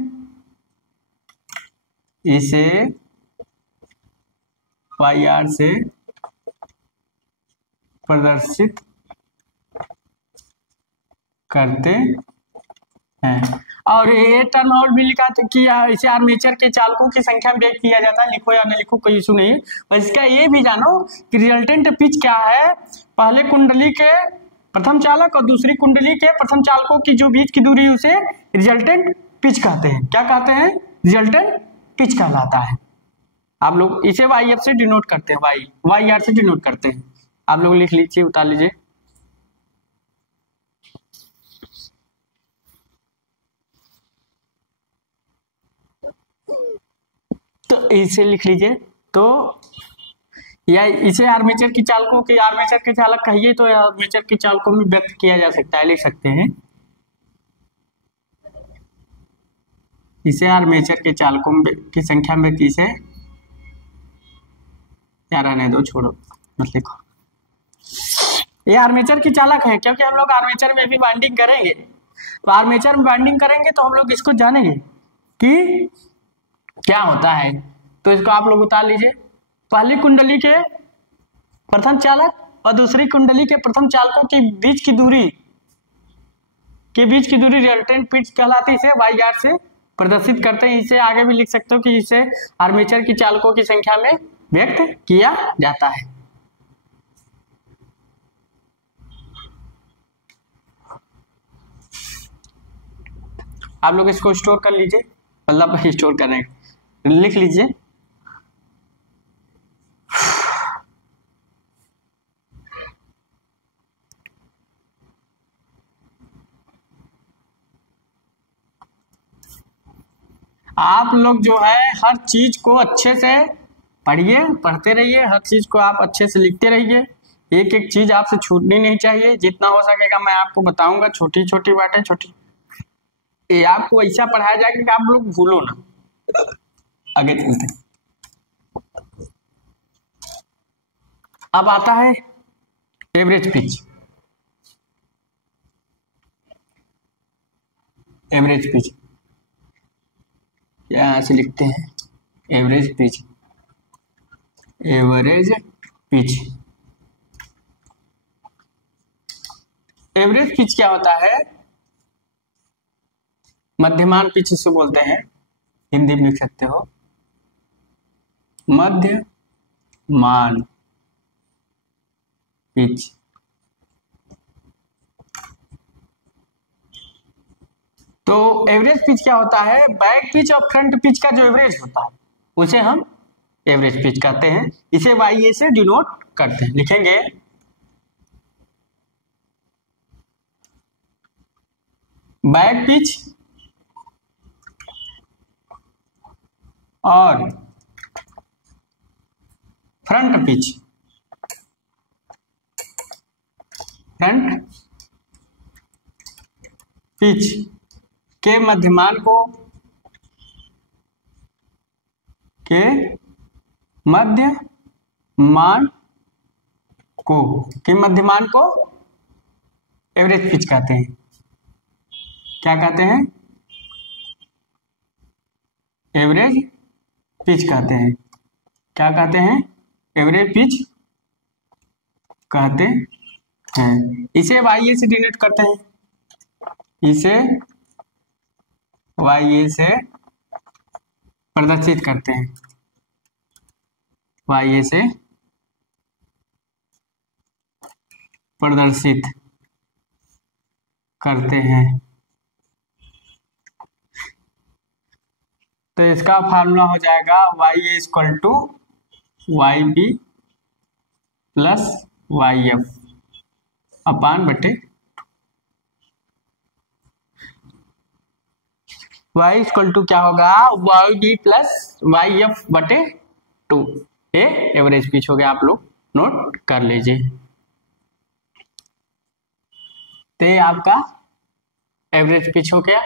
इसे वाई आर से प्रदर्शित करते हैं। और ये टर्म और भी लिखा कि इसे आर्मेचर के चालकों की संख्या में व्यक्त किया जाता है। लिखो या न लिखो कोई इशू नहीं है, बस इसका ये भी जानो कि रिजल्टेंट पिच क्या है। पहले कुंडली के प्रथम चालक और दूसरी कुंडली के प्रथम चालकों की जो बीच की दूरी उसे रिजल्टेंट पिच कहते हैं। क्या कहते हैं? रिजल्टेंट पिच कहलाता है। आप लोग इसे वाई एफ से डिनोट करते हैं, वाई आर से डिनोट करते हैं। आप लोग लिख लीजिए, उतार लीजिए। तो इसे लिख लीजिए। तो या इसे आर्मेचर की चालकों के आर्मेचर के चालक कहिए तो आर्मेचर के चालकों में व्यक्त किया जा सकता है, लिख सकते हैं। इसे आर्मेचर के चालकों की संख्या में इसे यार रहने दो, छोड़ो मत लिखो। ये आर्मेचर की चालक है क्योंकि हम लोग आर्मेचर में भी बाइंडिंग करेंगे। तो आर्मेचर में बाइंडिंग करेंगे तो हम लोग इसको जानेंगे कि क्या होता है। तो इसको आप लोग उतार लीजिए। पहली कुंडली के प्रथम चालक और दूसरी कुंडली के प्रथम चालकों के बीच की दूरी रिजल्टेंट पिच कहलाती है। इसे वाई आर से प्रदर्शित करते हैं। इसे आगे भी लिख सकते हो कि इसे आर्मेचर की चालकों की संख्या में व्यक्त किया जाता है। आप लोग इसको स्टोर कर लीजिए, मतलब स्टोर करने लिख लीजिए। आप लोग जो है हर चीज को अच्छे से पढ़िए, पढ़ते रहिए, हर चीज को आप अच्छे से लिखते रहिए। एक एक चीज आपसे छूटनी नहीं चाहिए। जितना हो सकेगा मैं आपको बताऊंगा, छोटी छोटी बातें, छोटी ये आपको ऐसा पढ़ाया जाएगा कि आप लोग भूलो ना। आगे चलते हैं। अब आता है एवरेज पिच। एवरेज पिच यहां से लिखते हैं average pitch. Average pitch, average pitch क्या होता है? मध्यमान पिच इसे बोलते हैं, हिंदी में लिख सकते हो मध्यमान पिच। तो एवरेज पिच क्या होता है? बैक पिच और फ्रंट पिच का जो एवरेज होता है उसे हम एवरेज पिच कहते हैं। इसे YA से डिनोट करते हैं। लिखेंगे बैक पिच और फ्रंट पिच, फ्रंट पिच के मध्यमान को एवरेज पिच कहते हैं। क्या कहते हैं? एवरेज पिच कहते हैं। क्या कहते हैं? एवरेज पिच कहते हैं। इसे YA से डिनोट करते हैं। इसे YA से प्रदर्शित करते हैं। YA से प्रदर्शित करते हैं। तो इसका फार्मूला हो जाएगा YA equal to YB plus YF अपान बटे Y इक्वल टू क्या होगा? YB प्लस YF बटे 2। ये एवरेज पिच हो गया, आप लोग नोट कर लीजिए। तो ये आपका एवरेज पिच हो गया।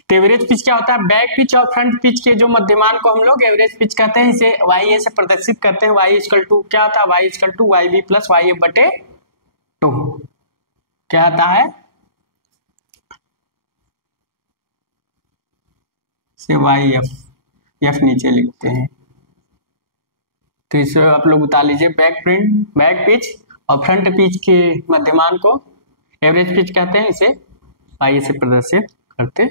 तो एवरेज पिच क्या होता है? बैक पिच और फ्रंट पिच के जो मध्यमान को हम लोग एवरेज पिच कहते हैं। इसे YA से प्रदर्शित करते हैं। Y इक्वल टू क्या होता है? Y equal to YB plus YF बटे 2 क्या आता है? से YF, F नीचे लिखते हैं। तो इसे आप लोग उतार लीजिए। बैक पिच और फ्रंट पिच के मध्यमान को एवरेज पिच कहते हैं। इसे YA से प्रदर्शित करते हैं।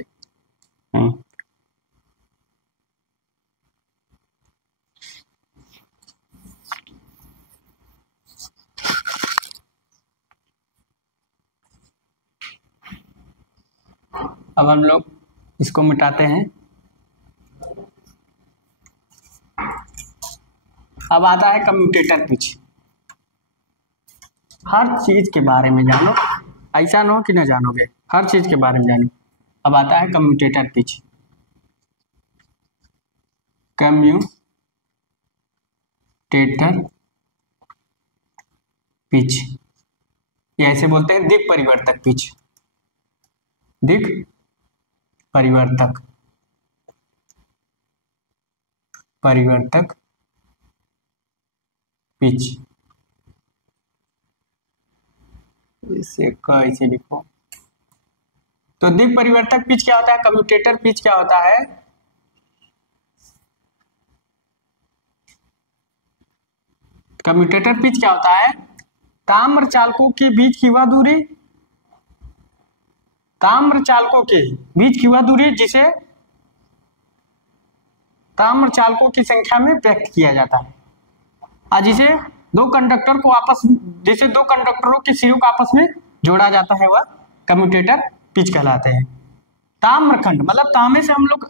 अब हम लोग इसको मिटाते हैं। अब आता है कम्यूटेटर पिच। हर चीज के बारे में जानो, ऐसा ना हो कि ना जानोगे, हर चीज के बारे में जानो। अब आता है कम्यूटेटर पिच। कम्यूटेटर पिच ये ऐसे बोलते हैं दिक् परिवर्तक पिच। दिक् परिवर्तक पिच। इसे कैसे लिखो? तो दिक् परिवर्तक पिच क्या होता है? कम्यूटेटर पिच क्या होता है? कम्यूटेटर पिच क्या होता है? ताम्र चालकों के बीच की वह दूरी, ताम्र चालकों के बीच की वह दूरी जिसे ताम्र चालकों की संख्या में व्यक्त किया जाता है, और जिसे दो कंडक्टरों के सिरों को आपस में जोड़ा जाता है, वह कम्यूटेटर पिच कहलाते हैं। ताम्रखंड मतलब तांबे से हम लोग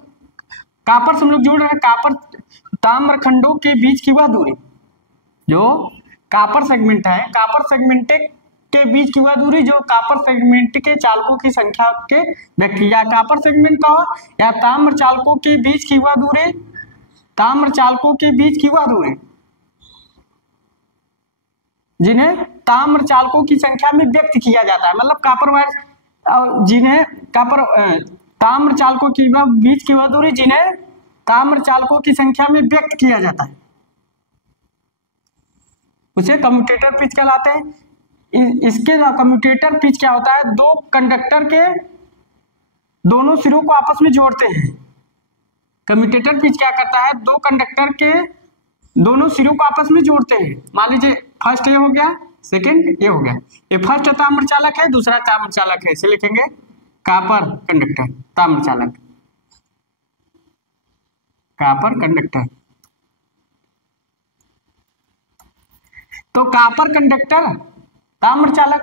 कापर से हम लोग जोड़ रहे हैं। ताम्रखंडों के बीच की वह दूरी, जो कापर सेगमेंट है, कापर सेगमेंट के बीच की वह दूरी जो कापर सेगमेंट के चालकों की संख्या के व्यक्त, या कापर सेगमेंट का हो या ताम्र चालकों के बीच की वह दूरी, ताम्र चालकों के बीच की वह दूरी जिन्हें ताम्र चालकों की संख्या में व्यक्त किया जाता है, मतलब कॉपर वायर जिन्हें ताम्र चालकों की बीच की वह दूरी जिन्हें ताम्र चालकों की संख्या में व्यक्त किया जाता है उसे कम्यूटेटर पिच कहलाते हैं। इसके कम्यूटेटर पिच क्या होता है, दो कंडक्टर के दोनों सिरों को आपस में जोड़ते हैं। कम्यूटेटर पिच क्या करता है, दो कंडक्टर के दोनों सिरों को आपस में जोड़ते हैं। मान लीजिए फर्स्ट ये हो गया, सेकंड ये हो गया, ये फर्स्ट ताम्र चालक है, दूसरा ताम्र चालक है, इसे लिखेंगे कॉपर कंडक्टर, ताम्र चालक कॉपर कंडक्टर। तो कॉपर कंडक्टर ताम्र चालक,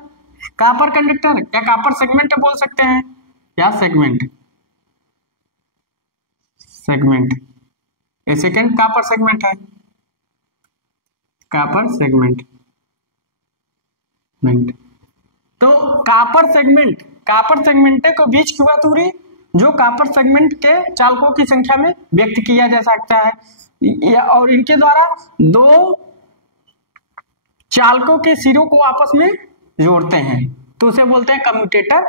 कॉपर कंडक्टर या कॉपर सेगमेंट बोल सकते हैं या सेगमेंट, ये सेकंड कॉपर सेगमेंट है, कॉपर सेगमेंट। तो कॉपर सेगमेंट के बीच की वह दूरी जो कॉपर सेगमेंट के चालकों की संख्या में व्यक्त किया जा सकता है और इनके द्वारा दो चालकों के सिरों को आपस में जोड़ते हैं, तो उसे बोलते हैं कम्यूटेटर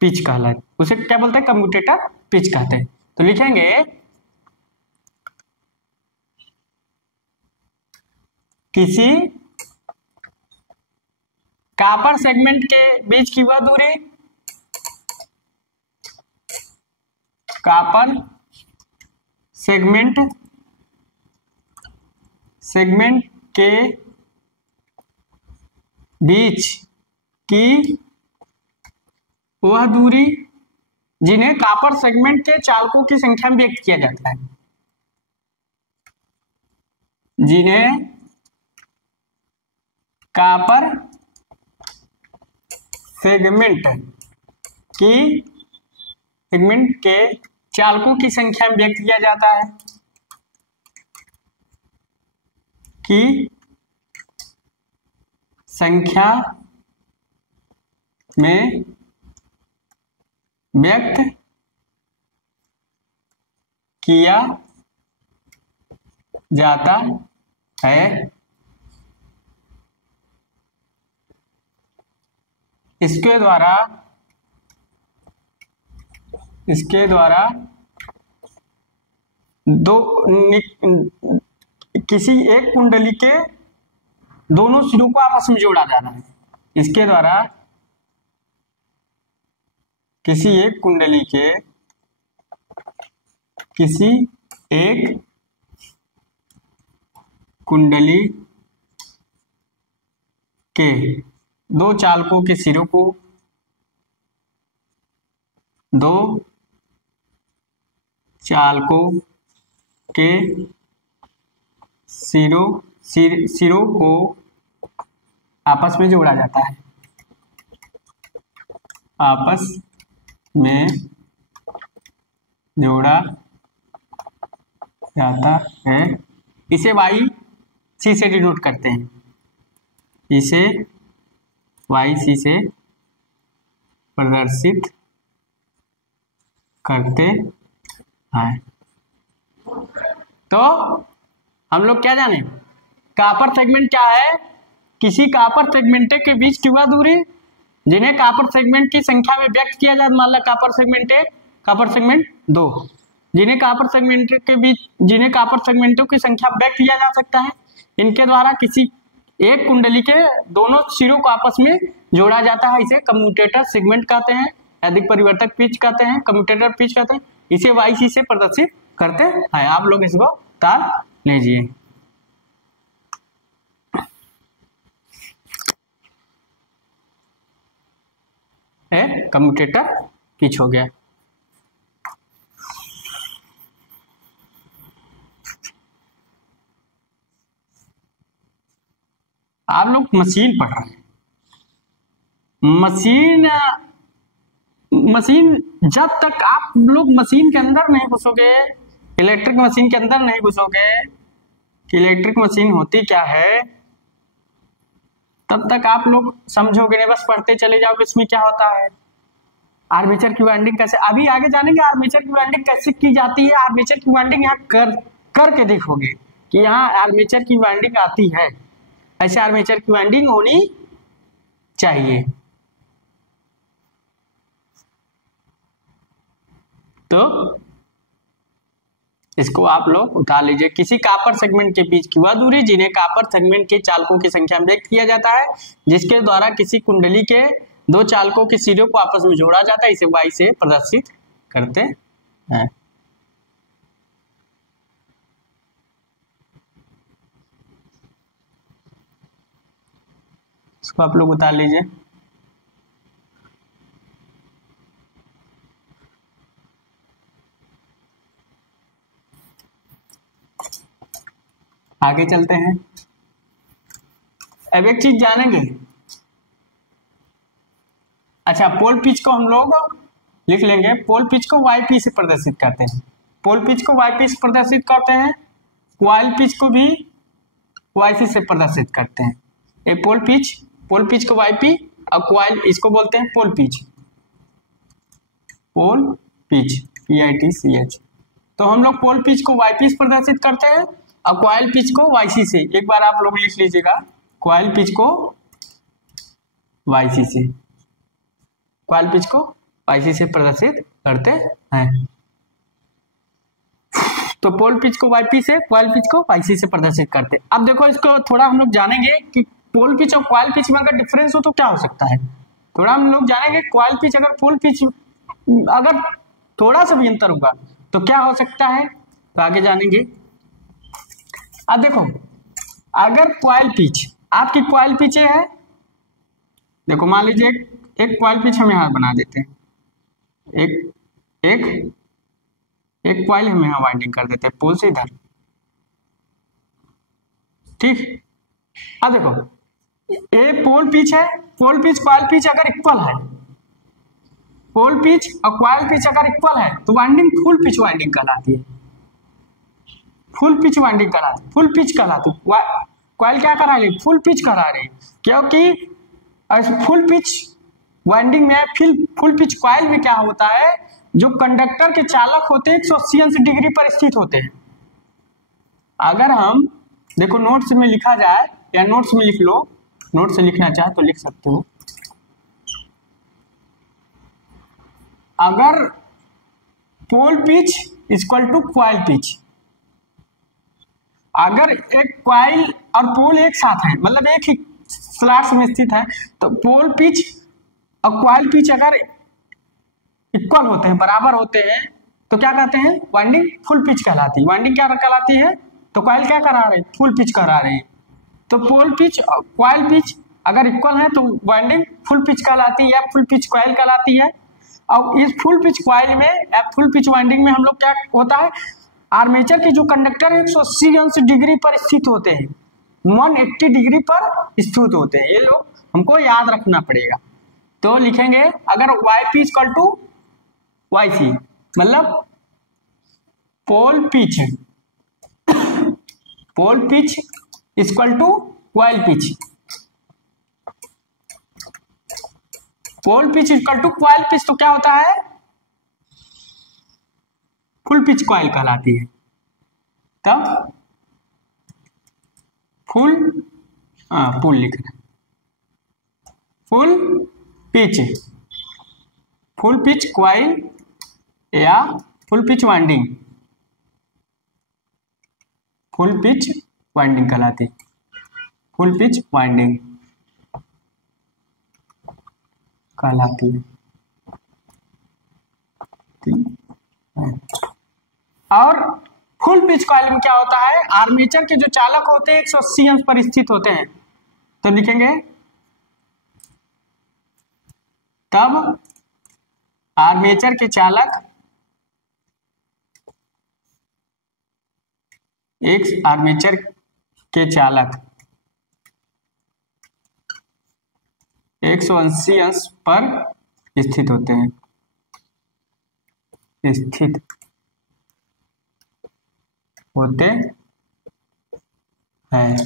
पिच कहलाता है। उसे क्या बोलते हैं, कम्यूटेटर पिच कहते हैं। तो लिखेंगे किसी कॉपर सेगमेंट के बीच की वह दूरी कॉपर सेगमेंट के बीच की वह दूरी जिन्हें कॉपर सेगमेंट के चालकों की संख्या में व्यक्त किया जाता है, जिन्हें कॉपर सेगमेंट के चालकों की संख्या में व्यक्त किया जाता है, की संख्या में व्यक्त किया जाता है। इसके द्वारा किसी एक कुंडली के दोनों सिरों को आपस में जोड़ा जाना है। इसके द्वारा किसी एक कुंडली के दो चालकों के सिरों को सिरों को आपस में जोड़ा जाता है, आपस में जोड़ा जाता है। इसे वाई सी से डिनोट करते हैं, इसे वाई सी से प्रदर्शित करते हैं। तो हम लोग क्या जाने, कॉपर सेगमेंट क्या है, किसी कॉपर सेगमेंट के बीच की वह दूरी जिन्हें कॉपर सेगमेंट की संख्या में व्यक्त किया जाता, मान लो कॉपर सेगमेंट 1, कॉपर सेगमेंट 2, जिन्हें कॉपर सेगमेंटों की संख्या व्यक्त किया जा सकता है। इनके द्वारा किसी एक कुंडली के दोनों सिरों को आपस में जोड़ा जाता है। इसे कम्यूटेटर सेगमेंट कहते हैं, अधिक परिवर्तक पिच कहते हैं, कम्यूटेटर पिच कहते हैं। इसे वाई सी से प्रदर्शित करते हैं। आप लोग इसको ताल लीजिए। कम्यूटेटर पिच हो गया। आप लोग मशीन पढ़ रहे हैं। मशीन जब तक आप लोग मशीन के अंदर नहीं घुसोगे, इलेक्ट्रिक मशीन के अंदर नहीं घुसोगे कि इलेक्ट्रिक मशीन होती क्या है, तब तक आप लोग समझोगे नहीं, बस पढ़ते चले जाओगे इसमें क्या होता है। आर्मेचर की वाइंडिंग कैसे, अभी आगे जानेंगे आर्मेचर की वाइंडिंग कैसे की जाती है। आर्मेचर की वाइंडिंग यहाँ करके देखोगे कि यहाँ आर्मेचर की वाइंडिंग आती है। ऐसे आर्मेचर की वाइंडिंग होनी चाहिए। तो इसको आप लोग उतार लीजिए। किसी कॉपर सेगमेंट के बीच की वह दूरी जिन्हें कॉपर सेगमेंट के चालकों की संख्या में व्यक्त किया जाता है, जिसके द्वारा किसी कुंडली के दो चालकों के सिरों को आपस में जोड़ा जाता है, इसे वाई से प्रदर्शित करते हैं। इसको आप लोग उतार लीजिए। आगे चलते हैं। अब एक चीज जानेंगे। अच्छा, पोल पिच को हम लोग लिख लेंगे। पोल पिच को वाई पी से प्रदर्शित करते हैं। पोल पिच को वाई पी से प्रदर्शित करते हैं। क्वाइल पिच को भी वाई सी से प्रदर्शित करते हैं। ये पोल पिच को वाई पी और क्वाइल इसको बोलते हैं pole pitch. Pole pitch PITCH। तो हम लोग पोल पिच को वाई पी से प्रदर्शित करते हैं और क्वाइल पिच को YC से। एक बार आप लोग लिख लीजिएगा, क्वाइल पिच को YC से, क्वाइल पिच को YC से प्रदर्शित करते हैं। तो पोल पिच को YP से, क्वाइल पिच को YC से प्रदर्शित करते हैं। अब देखो, इसको थोड़ा हम लोग जानेंगे कि पोल पिच और क्वाइल पिच में अगर डिफरेंस हो तो क्या हो सकता है। थोड़ा हम लोग जानेंगे क्वाइल पिच अगर पोल पिच अगर थोड़ा सा भी अंतर होगा तो क्या हो सकता है, तो आगे जानेंगे। अब देखो, अगर क्वाइल पिच, आपकी क्वाइल पिच है, देखो मान लीजिए एक क्वाइल पिच हम यहां बना देते हैं। एक क्वाइल हम यहां वाइंडिंग कर देते हैं पोल से इधर, ठीक। अब देखो, ये पोल पिच है। पोल पिच क्वाइल पिच अगर इक्वल है, पोल पिच और क्वाइल पिच अगर इक्वल है तो वाइंडिंग फुल पिच वाइंडिंग कहलाती है। फुल पिच वाइंडिंग कहलाती है, फुल पिच कहलाती है। क्वाइल क्या करा रही, फुल पिच करा रही, क्योंकि फुल पिच वाइंडिंग में फुल पिच क्वाइल में क्या होता है, जो कंडक्टर के चालक होते हैं 180 डिग्री पर स्थित होते हैं। अगर हम देखो नोट्स में लिखा जाए या नोट्स में लिख लो, नोट से लिखना चाहे तो लिख सकते हो। अगर pole pitch equal to coil pitch, अगर एक क्वाइल और पोल एक साथ है, मतलब एक ही स्लॉट्स में स्थित है, तो पोल पिच और क्वाइल पिच अगर इक्वल होते हैं, बराबर होते हैं, तो क्या कहते हैं, वाइंडिंग फुल पिच कहलाती है। वाइंडिंग क्या कहलाती है, तो क्वाइल क्या करा रहे हैं, फुल पिच करा रहे हैं। तो पोल पिच और क्वाइल पिच अगर इक्वल है तो वाइंडिंग फुल पिच कहलाती है या फुल पिच क्वाइल कहलाती है। और इस फुल पिच क्वाइल में या फुल पिच वाइंडिंग में हम लोग क्या होता है, आर्मेचर के जो कंडक्टर 180 डिग्री पर स्थित होते हैं, 180 डिग्री पर स्थित होते हैं। ये लोग हमको याद रखना पड़ेगा। तो लिखेंगे अगर YP इक्वल टू YC, मतलब pole pitch equal to coil pitch, pole pitch equal to coil pitch, तो क्या होता है, फुल पिच क्वाइल कहलाती है। तब फुल लिखना, फुल पिच क्वाइल या full pitch winding, full pitch winding कहलाती है। फुल पिच वाइंडिंग कहलाती है। और फुल पिच कॉइल में क्या होता है, आर्मेचर के जो चालक होते हैं 180 अंश पर स्थित होते हैं। तो लिखेंगे तब आर्मेचर के चालक आर्मेचर के चालक 180 अंश पर स्थित होते हैं, स्थित होते हैं।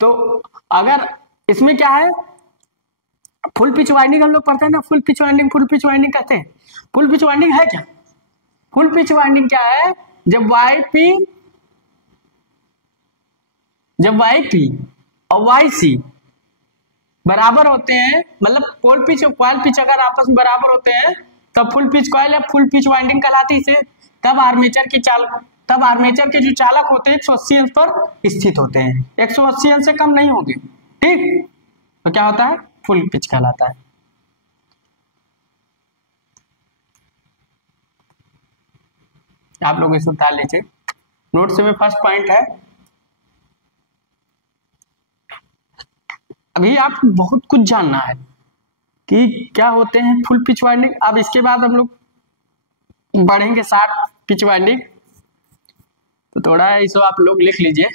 तो अगर इसमें क्या है, फुल पिच वाइंडिंग हम लोग पढ़ते हैं ना, फुल पिच वाइंडिंग कहते हैं। फुल पिच वाइंडिंग है क्या, फुल पिच वाइंडिंग क्या है, जब जब वाई पी और वाई सी बराबर होते हैं, मतलब पोल पिच और कॉइल पिच अगर आपस में बराबर होते हैं तब फुल पिच कॉइल या फुल पिच वाइंडिंग कहलाती है इसे। तब आर्मेचर के जो चालक होते हैं 180 अंश पर स्थित होते हैं, 180 अंश से कम नहीं होंगे, ठीक। तो क्या होता है, फुल पिच कहलाता है। आप लोग इसे उतार लीजिए, नोट से में फर्स्ट पॉइंट है। अभी आपको बहुत कुछ जानना है कि क्या होते हैं फुल पिच वाइंडिंग। अब इसके बाद हम लोग बढ़ेंगे शॉर्ट पिच वाइंडिंग, तो थोड़ा इसको आप लोग लिख लीजिए।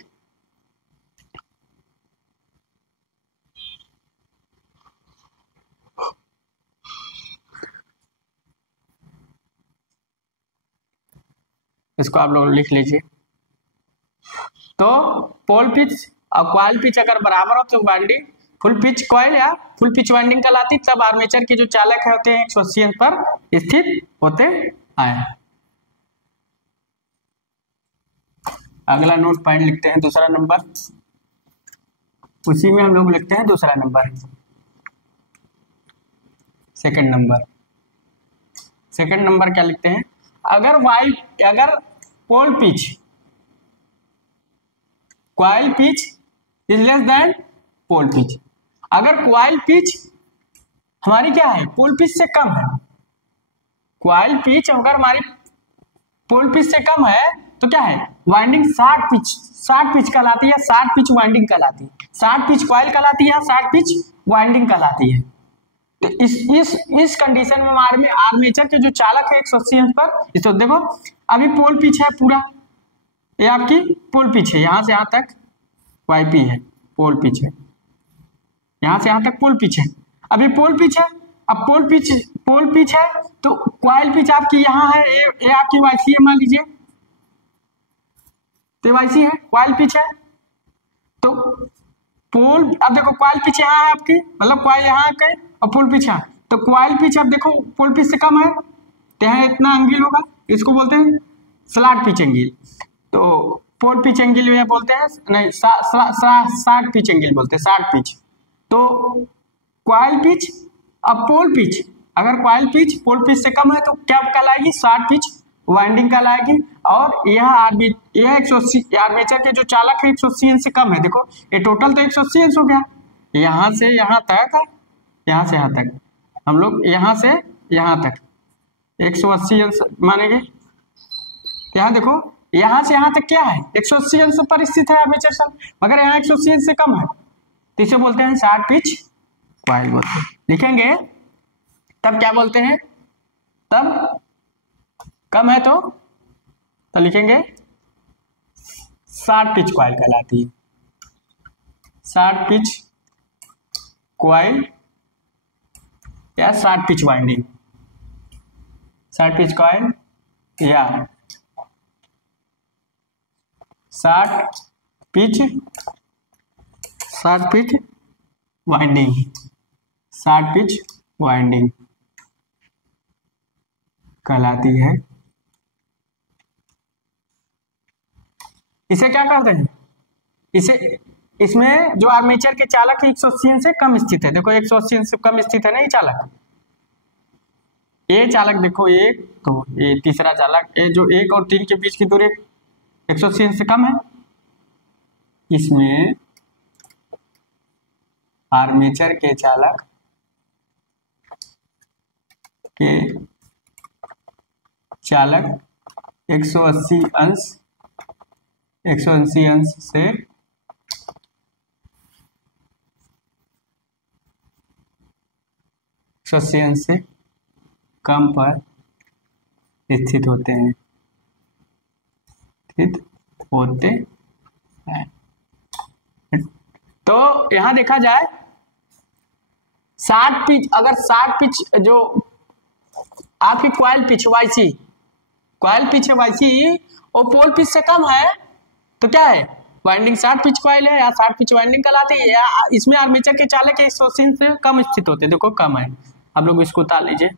इसको आप लोग लिख लीजिए। तो पोल पिच और कॉइल पिच अगर बराबर हो तो वाइंडिंग फुल पिच कॉइल या फुल पिच वाइंडिंग कहलाती। तब आर्मेचर के जो चालक होते हैं 180 अंश पर स्थित होते हैं। अगला नोट पॉइंट लिखते हैं दूसरा नंबर, उसी में हम लोग लिखते हैं दूसरा नंबर, सेकंड नंबर क्या लिखते हैं, अगर pole pitch coil pitch is less than pole pitch, अगर कॉइल पिच हमारी क्या है, पोल पिच से कम है, कॉइल पिच अगर हमारी पोल पिच से कम है तो क्या है, वाइंडिंग शॉर्ट पिच कहलाती है, शॉर्ट पिच वाइंडिंग कहलाती है, शॉर्ट पिच कॉइल कहलाती है, शॉर्ट पिच वाइंडिंग कहलाती है। तो इस कंडीशन में हमारे में आर्मेचर के जो चालक है 180 अंश पर, इसको देखो अभी पोल पिच है पूरा, ये आपकी पोल पिच है, यहां से यहां तक वाईपी है, पोल पिच है, यहां से यहां तक पोल पिच है। अभी पोल पिच है, अब पोल पिच है तो कॉइल पिच आपकी यहाँ है, ये आपकी वाईसी है मान लीजिए, तो वाईसी है, कॉइल पिच है। तो पोल, अब देखो कॉइल पिच यहाँ है आपकी, मतलब कॉइल यहाँ के और पोल पिच यहाँ, तो कॉइल पिच अब देखो पोल पिच से कम है तो यहाँ इतना एंगल होगा, इसको बोलते हैं स्लॉट पिच एंगल। तो पोल पिच एंगल में बोलते हैं, नहीं शॉर्ट पिच एंगल बोलते हैं, शॉर्ट पिच। तो कॉइल पिच अब पोल पिच, अगर कॉइल पिच पोल पिच से कम है तो क्या कहलाएगी, शॉर्ट पिच वाइंडिंग कहलाएगी। और यह आर्मेचर के जो चालक है 180 अंश से कम है, देखो ये टोटल तो 180 अंश हो गया, यहाँ से यहाँ तक, यहाँ से यहाँ तक, हम लोग यहाँ से यहाँ तक 180 अंश मानेंगे। यहाँ देखो यहाँ से यहाँ तक क्या है, 180 अंश पर स्थित है आर्मेचर सल, मगर यहाँ 180 अंश से कम है तो इसे बोलते हैं शॉर्ट पिच कॉइल बोलते हैं। लिखेंगे तब क्या बोलते हैं, तब कम है तो लिखेंगे शॉर्ट पिच कॉइल कहलाती है, शॉर्ट पिच कॉइल या short pitch winding, short pitch coil या short pitch winding, short pitch winding कहलाती है। इसे क्या करते हैं, इसमें जो आर्मेचर के चालक 180 अंश से कम स्थित है, देखो 180 अंश से कम स्थित है ना ये चालक, ये चालक देखो एक, तो ये तीसरा चालक, ये जो 1 और 3 के बीच की दूरी 180 अंश से कम है, इसमें आर्मेचर के चालक के 180 अंश से 180 अंश से कम पर स्थित होते हैं, तो यहां देखा जाए शॉर्ट पिच, अगर शॉर्ट पिच जो आपकी coil pitch YC, coil pitch है वाईसी और पोल पिच से कम है तो क्या है, वाइंडिंग शॉर्ट पिच कॉइल है या शॉर्ट पिच वाइंडिंग कहलाती है, या इसमें आर्मेचर के चालक 180 से कम स्थित होते हैं, देखो कम है। आप लोग इसको उतार लीजिए।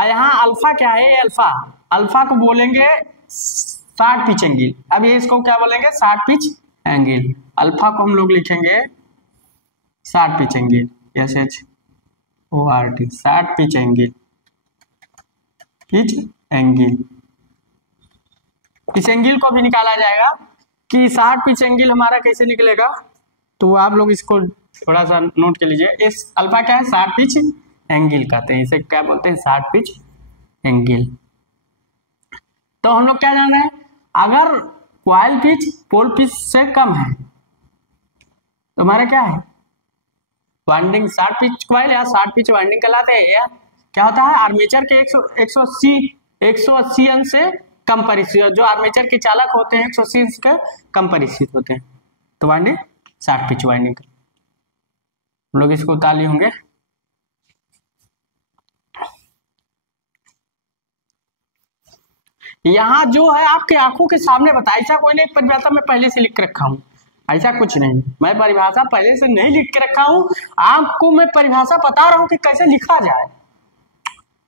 और यहाँ अल्फा क्या है, अल्फा, अल्फा को बोलेंगे शॉर्ट पिच एंगल। अब ये इसको क्या बोलेंगे, शॉर्ट पिच एंगल। अल्फा को हम लोग लिखेंगे short pitch angle, SHORT, short pitch angle, pitch angle. इस एंगल को भी निकाला जाएगा कि शॉर्ट पिच एंगल हमारा कैसे निकलेगा, तो आप लोग इसको थोड़ा सा नोट कर लीजिए। इस अल्फा क्या है, शॉर्ट पिच एंगल कहते हैं, इसे क्या बोलते हैं, शॉर्ट पिच एंगल। तो हम लोग क्या जान रहे हैं, अगर कॉइल पिच पोल पिच से कम है तो हमारा क्या है, वाइंडिंग, शॉर्ट पिच कॉइल या शॉर्ट पिच वाइंडिंग कहलाते हैं। या क्या होता है, आर्मेचर के 180 अंश से कम परिस्थित, जो आर्मेचर के चालक होते हैं 180 अंश के कम परिस्थित होते हैं, तो वाइंडिंग शॉर्ट पिच वाइंडिंग। हम लोग इसको उतार लिए होंगे। यहाँ जो है आपके आंखों के सामने बताया, ऐसा कोई नहीं परिभाषा मैं पहले से लिख के रखा हूँ, ऐसा कुछ नहीं, मैं परिभाषा पहले से नहीं लिख के रखा हूँ, आपको मैं परिभाषा बता रहा हूँ कि कैसे लिखा जाए।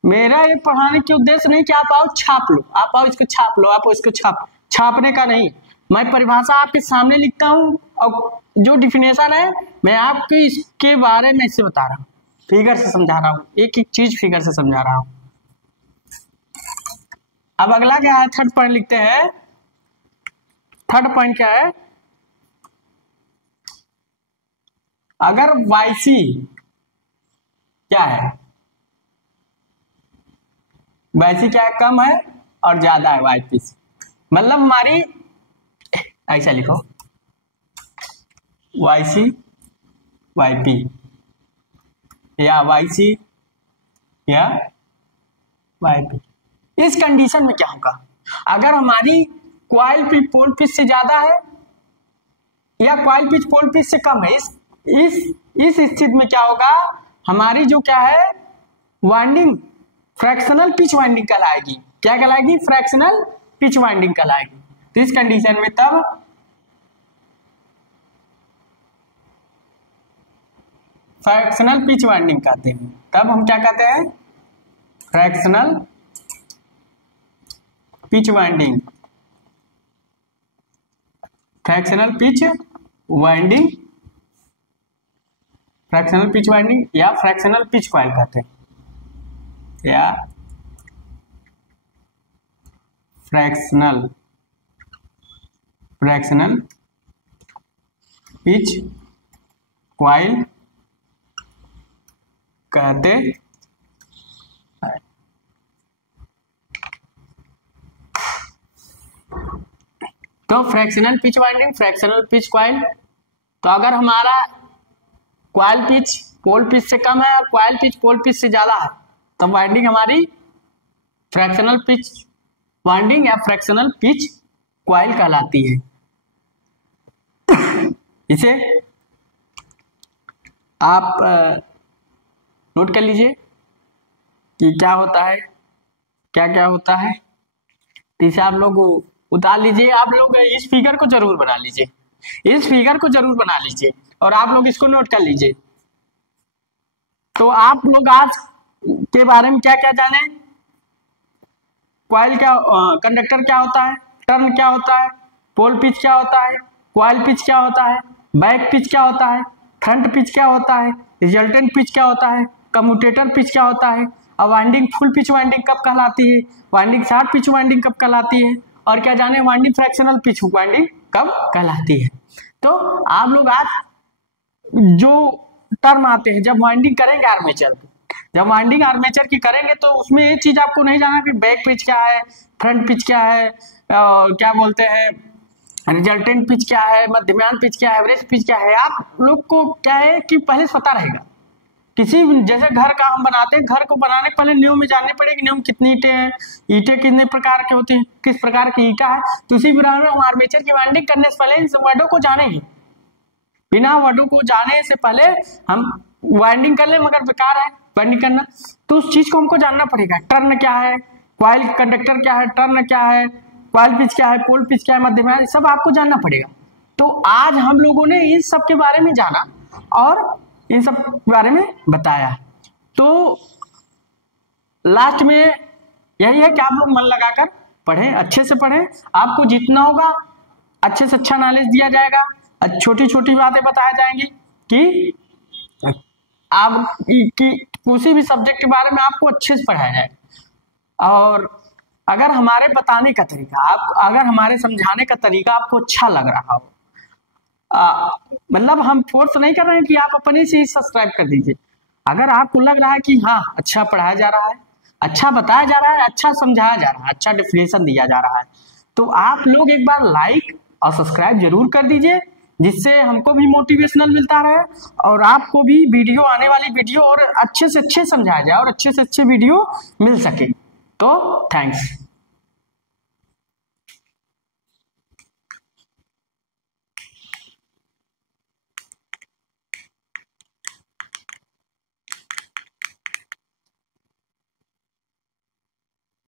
मेरा ये पढ़ाने के उद्देश्य नहीं कि आप आओ छाप लो, आप आओ इसको छाप लो, आप इसको छापने का नहीं, मैं परिभाषा आपके सामने लिखता हूँ और जो डिफिनेशन है मैं आपको इसके बारे में इससे बता रहा हूँ, फिगर से समझा रहा हूँ, एक एक चीज फिगर से समझा रहा हूँ। अब अगला क्या है, थर्ड पॉइंट लिखते हैं। थर्ड पॉइंट क्या है, अगर YC क्या है, YC क्या है, कम है और ज्यादा है YP से, मतलब हमारी, ऐसा लिखो YC YP या YC या YP। इस कंडीशन में क्या होगा, अगर हमारी कॉइल पिच पोल पिच से ज्यादा है या कॉइल पिच पोल पिच से कम है, इस स्थिति में क्या होगा, हमारी जो क्या है वाइंडिंग फ्रैक्शनल पिच वाइंडिंग कहलाएगी। क्या कहलाएगी, फ्रैक्शनल पिच वाइंडिंग कहलाएगी। तो इस कंडीशन में तब फ्रैक्शनल पिच वाइंडिंग कहते हैं, तब हम क्या कहते हैं, fractional pitch winding, fractional pitch winding, fractional pitch winding या फ्रैक्शनल पिच कॉइल कहते हैं, या फ्रैक्शनल पिच कॉइल कहते हैं। तो fractional pitch winding, fractional pitch coil, तो अगर हमारा कॉइल पिच पोल पिच से कम है और कॉइल पिच पोल पिच से ज्यादा है, तब वाइंडिंग हमारी फ्रैक्शनल पिच वाइंडिंग या फ्रैक्शनल पिच कॉइल कहलाती है। इसे आप नोट कर लीजिए कि क्या होता है, क्या क्या होता है। इसे आप लोग उतार लीजिए, आप लोग इस फिगर को जरूर बना लीजिए, इस फिगर को जरूर बना लीजिए और आप लोग इसको नोट कर लीजिए। तो आप लोग आज के बारे में क्या क्या जाने, कॉइल क्या, कंडक्टर क्या होता है, टर्न क्या होता है, पोल पिच क्या होता है, कॉइल पिच क्या होता है, बैक पिच क्या होता है, फ्रंट पिच क्या होता है, रिजल्टेंट पिच क्या होता है, कम्यूटेटर पिच क्या होता है, और वाइंडिंग फुल पिच वाइंडिंग कब कहलाती है, वाइंडिंग शॉर्ट पिच वाइंडिंग कब कहलाती है, और क्या जाने वाइंडिंग फ्रैक्शनल पिच वाइंडिंग कब कहलाती है। तो आप लोग आज जो टर्म आते हैं जब वाइंडिंग करेंगे आर्मेचर की, जब वाइंडिंग आर्मेचर की करेंगे तो उसमें ये चीज आपको नहीं जाना कि बैक पिच क्या है, फ्रंट पिच क्या है, क्या बोलते हैं रिजल्टेंट पिच क्या है, मध्यमान पिच क्या है, एवरेज पिच क्या है। आप लोग को क्या है कि पहले से पता रहेगा, किसी जैसे घर का हम बनाते हैं, घर को बनाने के पहले नींव में जानने पड़ेगी, नींव कितनी ईंटें हैं, ईंटें कितने प्रकार के होती हैं, किस प्रकार की ईंटा है। तो उसी प्रकार में हम आर्मेचर की वाइंडिंग करने से पहले इन वर्डों को जानेंगे, बिना वर्डों को जाने से पहले हम वाइंडिंग कर ले मगर बेकार है वाइंडिंग करना। तो उस चीज को हमको जानना पड़ेगा, टर्न क्या है, कॉइल कंडक्टर क्या है, टर्न क्या है, कॉइल पिच क्या है, पोल पिच क्या है, मध्यमान, सब आपको जानना पड़ेगा। तो आज हम लोगों ने इन सब के बारे में जाना और इन सब के बारे में बताया। तो लास्ट में यही है कि आप लोग मन लगाकर पढ़ें, अच्छे से पढ़ें, आपको जितना होगा अच्छे से अच्छा नॉलेज दिया जाएगा, छोटी छोटी बातें बताया जाएंगी कि आप कि किसी भी सब्जेक्ट के बारे में आपको अच्छे से पढ़ाया जाएगा। और अगर हमारे बताने का तरीका अगर हमारे समझाने का तरीका आपको अच्छा लग रहा हो, मतलब हम फोर्स नहीं कर रहे हैं कि आप अपने से ही सब्सक्राइब कर दीजिए, अगर आपको लग रहा है कि हाँ अच्छा पढ़ाया जा रहा है, अच्छा बताया जा रहा है, अच्छा समझाया जा रहा है, अच्छा डेफिनेशन दिया जा रहा है, तो आप लोग एक बार लाइक और सब्सक्राइब जरूर कर दीजिए, जिससे हमको भी मोटिवेशनल मिलता रहे और आपको भी वीडियो आने वाली वीडियो और अच्छे से अच्छे समझाया जाए और अच्छे से अच्छे वीडियो मिल सके। तो थैंक्स।